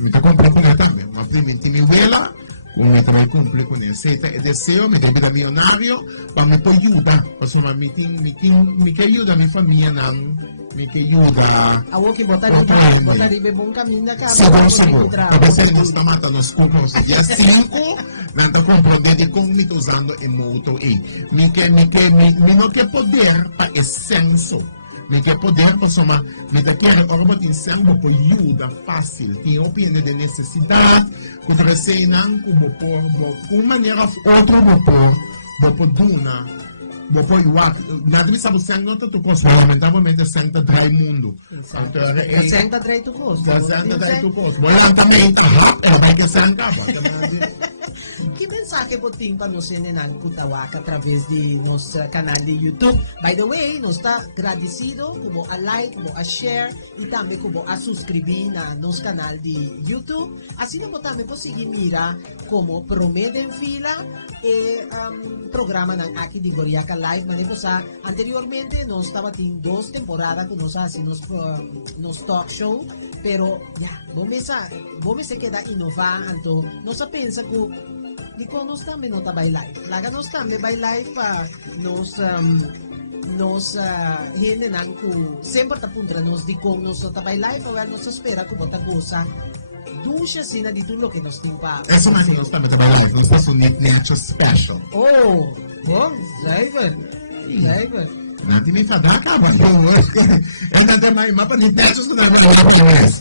mi ta compra con la tarde, ma prima in Tinivuela, come te lo compri con il seta e deseo, mi devi da milionario, quando ti aiuta, insomma, mi che aiuta mi famiglia, mi che aiuta. Awo ki bota libe bong kami na ka. Sabo, kapag sa stamata lo scopo di A5, nanta compro dedico mi usando il moto E. Mi non che poder pa essenso. Mi che poder, insomma, mi da chiaro, ora ti insegno un po' aiuta, facile, ti opinione di necessità, come se non come in maniera altra, dopo duna, dopo il nada mi stavo sentendo tutto questo, lamentabilmente sento tra il mondo. Senta drai tu costo. Sento tra il costo, vuoi anche perché sento, Que mensaje botim para nos enenan Kutawaka através de nosso canal de YouTube. By the way, nos está agradecido como a like, como a share e também como a subscrever na nosso canal de YouTube. Assim como também conseguir mirar como Promete em Fila e programa ng aqui de Goriaca Live. Mas anteriormente nós estava tendo 2 temporadas que nós fazemos nos talk show, pero vamos se queda inovar, então nós pensa que di ko nos también no tabay live. Laga nos también by live pa nos hinenan ko sempre tapuntra nos di ko nos tabay live o nos espera ko bota busa dusha sina di tullo che nos timpa. Eso más no está trabajando, no está su nicho special. Oh, Zaiber. Nanti mi fa da capa, e non da mai mapa ni nicho su da mai.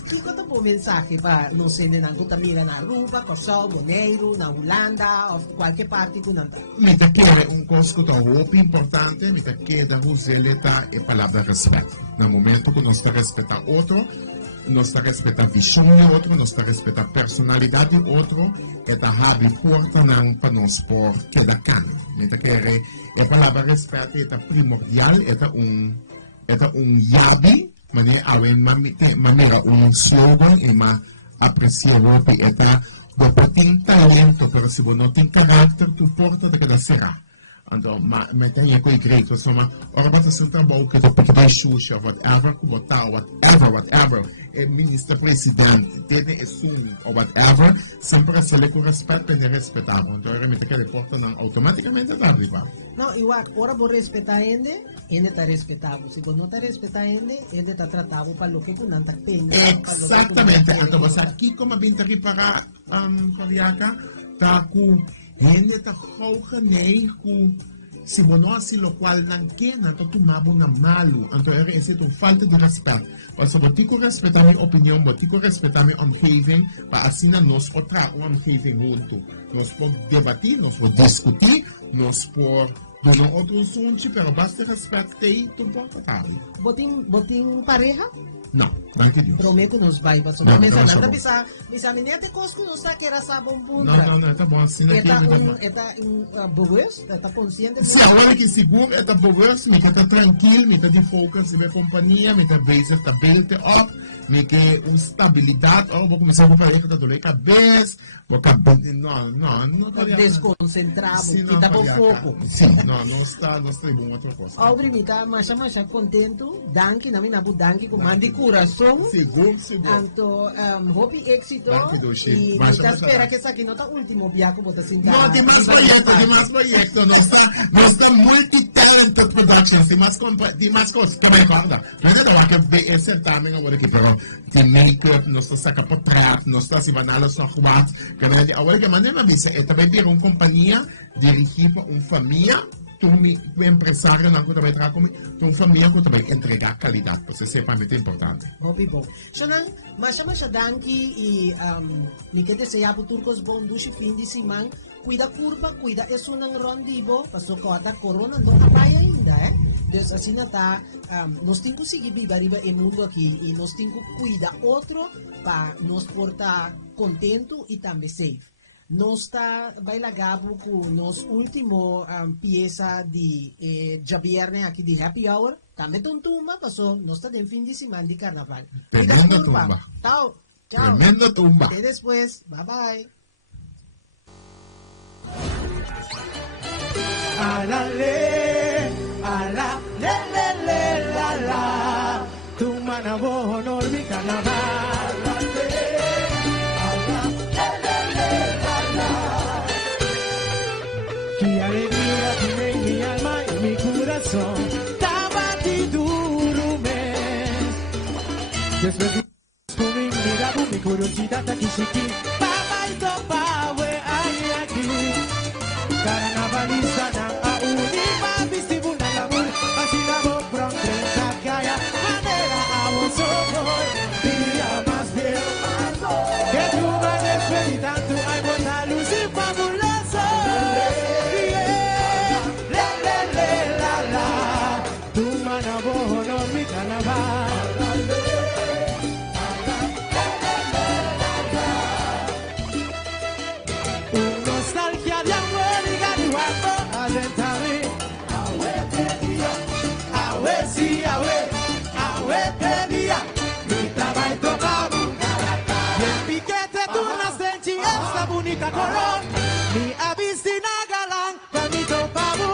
Tu quando po mensaje pa nos hinenan ko tamila na Aruba, Kosovo, Bonaire, na Holanda o qualche parte con andare. Mi te chiede un cosco troppo importante, mi te chiede usare e palabra rispetto. Nel momento che non sta rispetta otro, non sta rispetta visione di otro, non sta rispetta personalità di otro, e da habi porta non per non sport che da cane. Mi te chiede e palabra rispetto è primordiale, è un yabi, maniera un slogan e ma apprezziamo e dopo tin talento, però se non tin carattere, tu porta da che sarà. Então, mas tem a coisa great, insomma, ora basta sempre bom que dopo che vai Xuxa, whatever, whatever, ministro presidente, teve ou whatever, sempre se le com respeito e respeitava. Então, realmente que ele porta automaticamente da arriba. Não, igual, ora vou respeitar ele está respeitado. Se você não está respeitando ele está tratado para o que não está tendo. Exatamente. Então, você aqui como a binta aqui para Coriaca, tá com ele está hooggenei com se você não assim lo qual não quer, então tu mabo na malu. Então, esse é falta de respeito. Mas se você respeitar minha opinião, você respeitar minha omgeving, para assim nós outra omgeving junto. Nós podemos debater, nós podemos discutir, nós podemos dar outro assunto, mas basta respeitar e tu pode estar. Botin pareja? Não, não que Deus. Promete nos vai, mas não nada bisa minha costo não sa que era sabon bunda. Não, tá bom assim aqui. Eta boas, está consciente. Se agora que seguro, está boas, me tá tranquilo, me tá de focus, me companhia, me tá base, tá belt up, me que estabilidade, vou começar a fazer que tá dole cabeça, vou não tá desconcentrado, e tá com foco. Sim, não está em outra coisa. Aubrey, me tá mais contento, danke, na minha danke com mandi coração. Seguro. Anto, hope éxito. E muita espera que essa aqui não tá último viaje bota assim. Não, tem mais projeto, não está multi-talented production, tem mais coisas, também guarda. Não é da que ver esse também agora aqui, pero tem make-up, não está saca por trás, não está se banala só quatro, que agora que maneira bisa, é também ter uma companhia dirigida uma família. Tu empresário não também trabalha com tu família que também entregar qualidade, porque isso é muito importante. Hobi bom. Senang, mas danki e ni que deseja para turcos bom dushi fim de semana, cuida curva, cuida é sunang rondibo, paso kota corona não apaia ainda, Deus assim tá, nós temos que seguir bigariba em mundo aqui e nós temos que cuidar outro para nos portar contento e também safe. nos está bailando con nos último pieza de ya viernes aquí de Happy Hour. También tumba pasó, no está en fin de semana de carnaval. Tremenda tumba. Chao. Tremenda tumba. Hasta después. Bye bye. Ala le le la la, tu manabo no mi carnaval. Qué alegría tiene en mi alma y mi corazón, tabati duro mes. Después de descubrir mi curiosidad aquí chiqui, papá y topa we ay aquí. Carnavalista na aunipa vestibula labur, pasinabo pronto kaya manera awosokor, día más bien. Que tu manes meditando hay buena luz y fabuloso. Tu manabo no mi carnaval. Nostalgia de amor y garuato adentame. Awe sí, awe pedía. Mi trabajo babu. Y el piquete tú naces en esta bonita color. Mi avisina galán, bonito babu.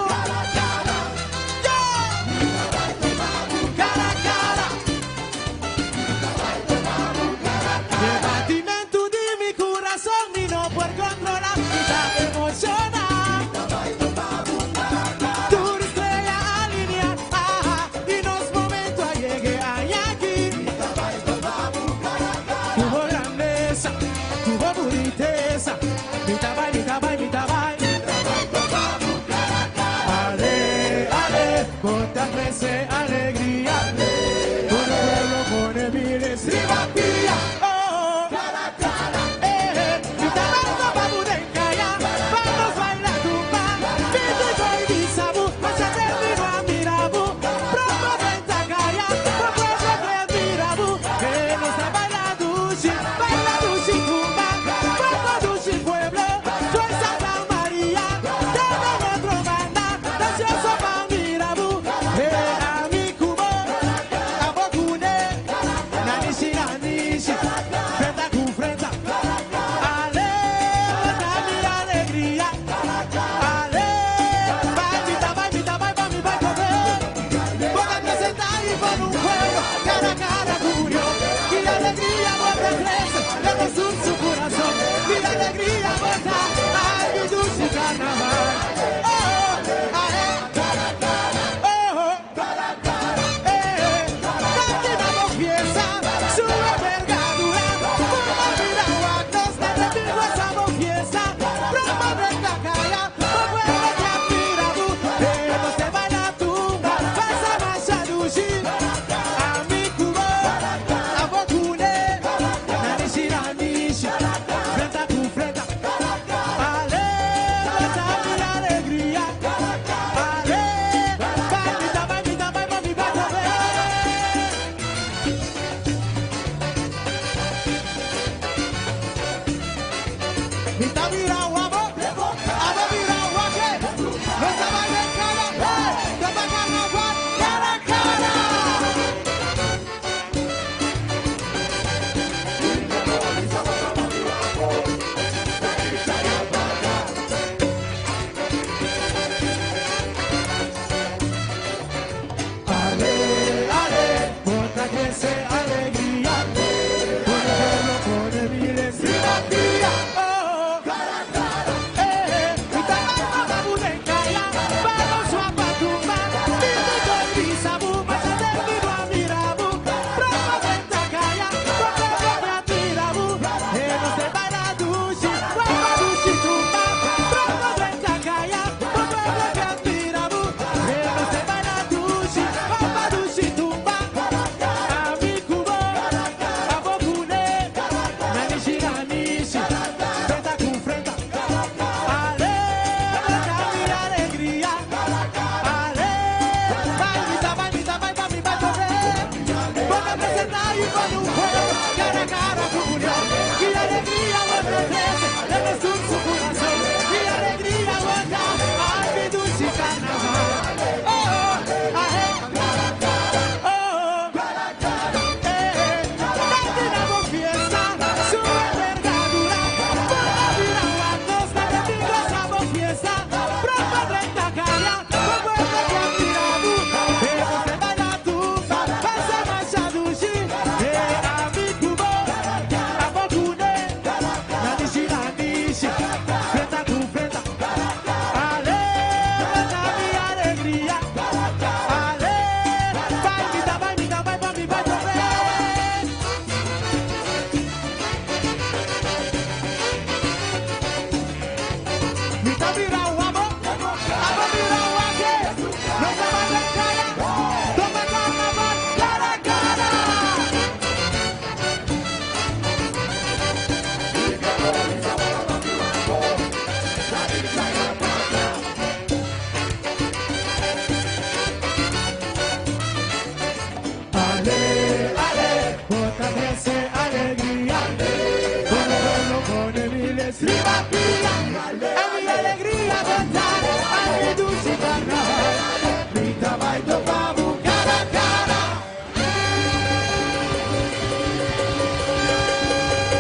Tabira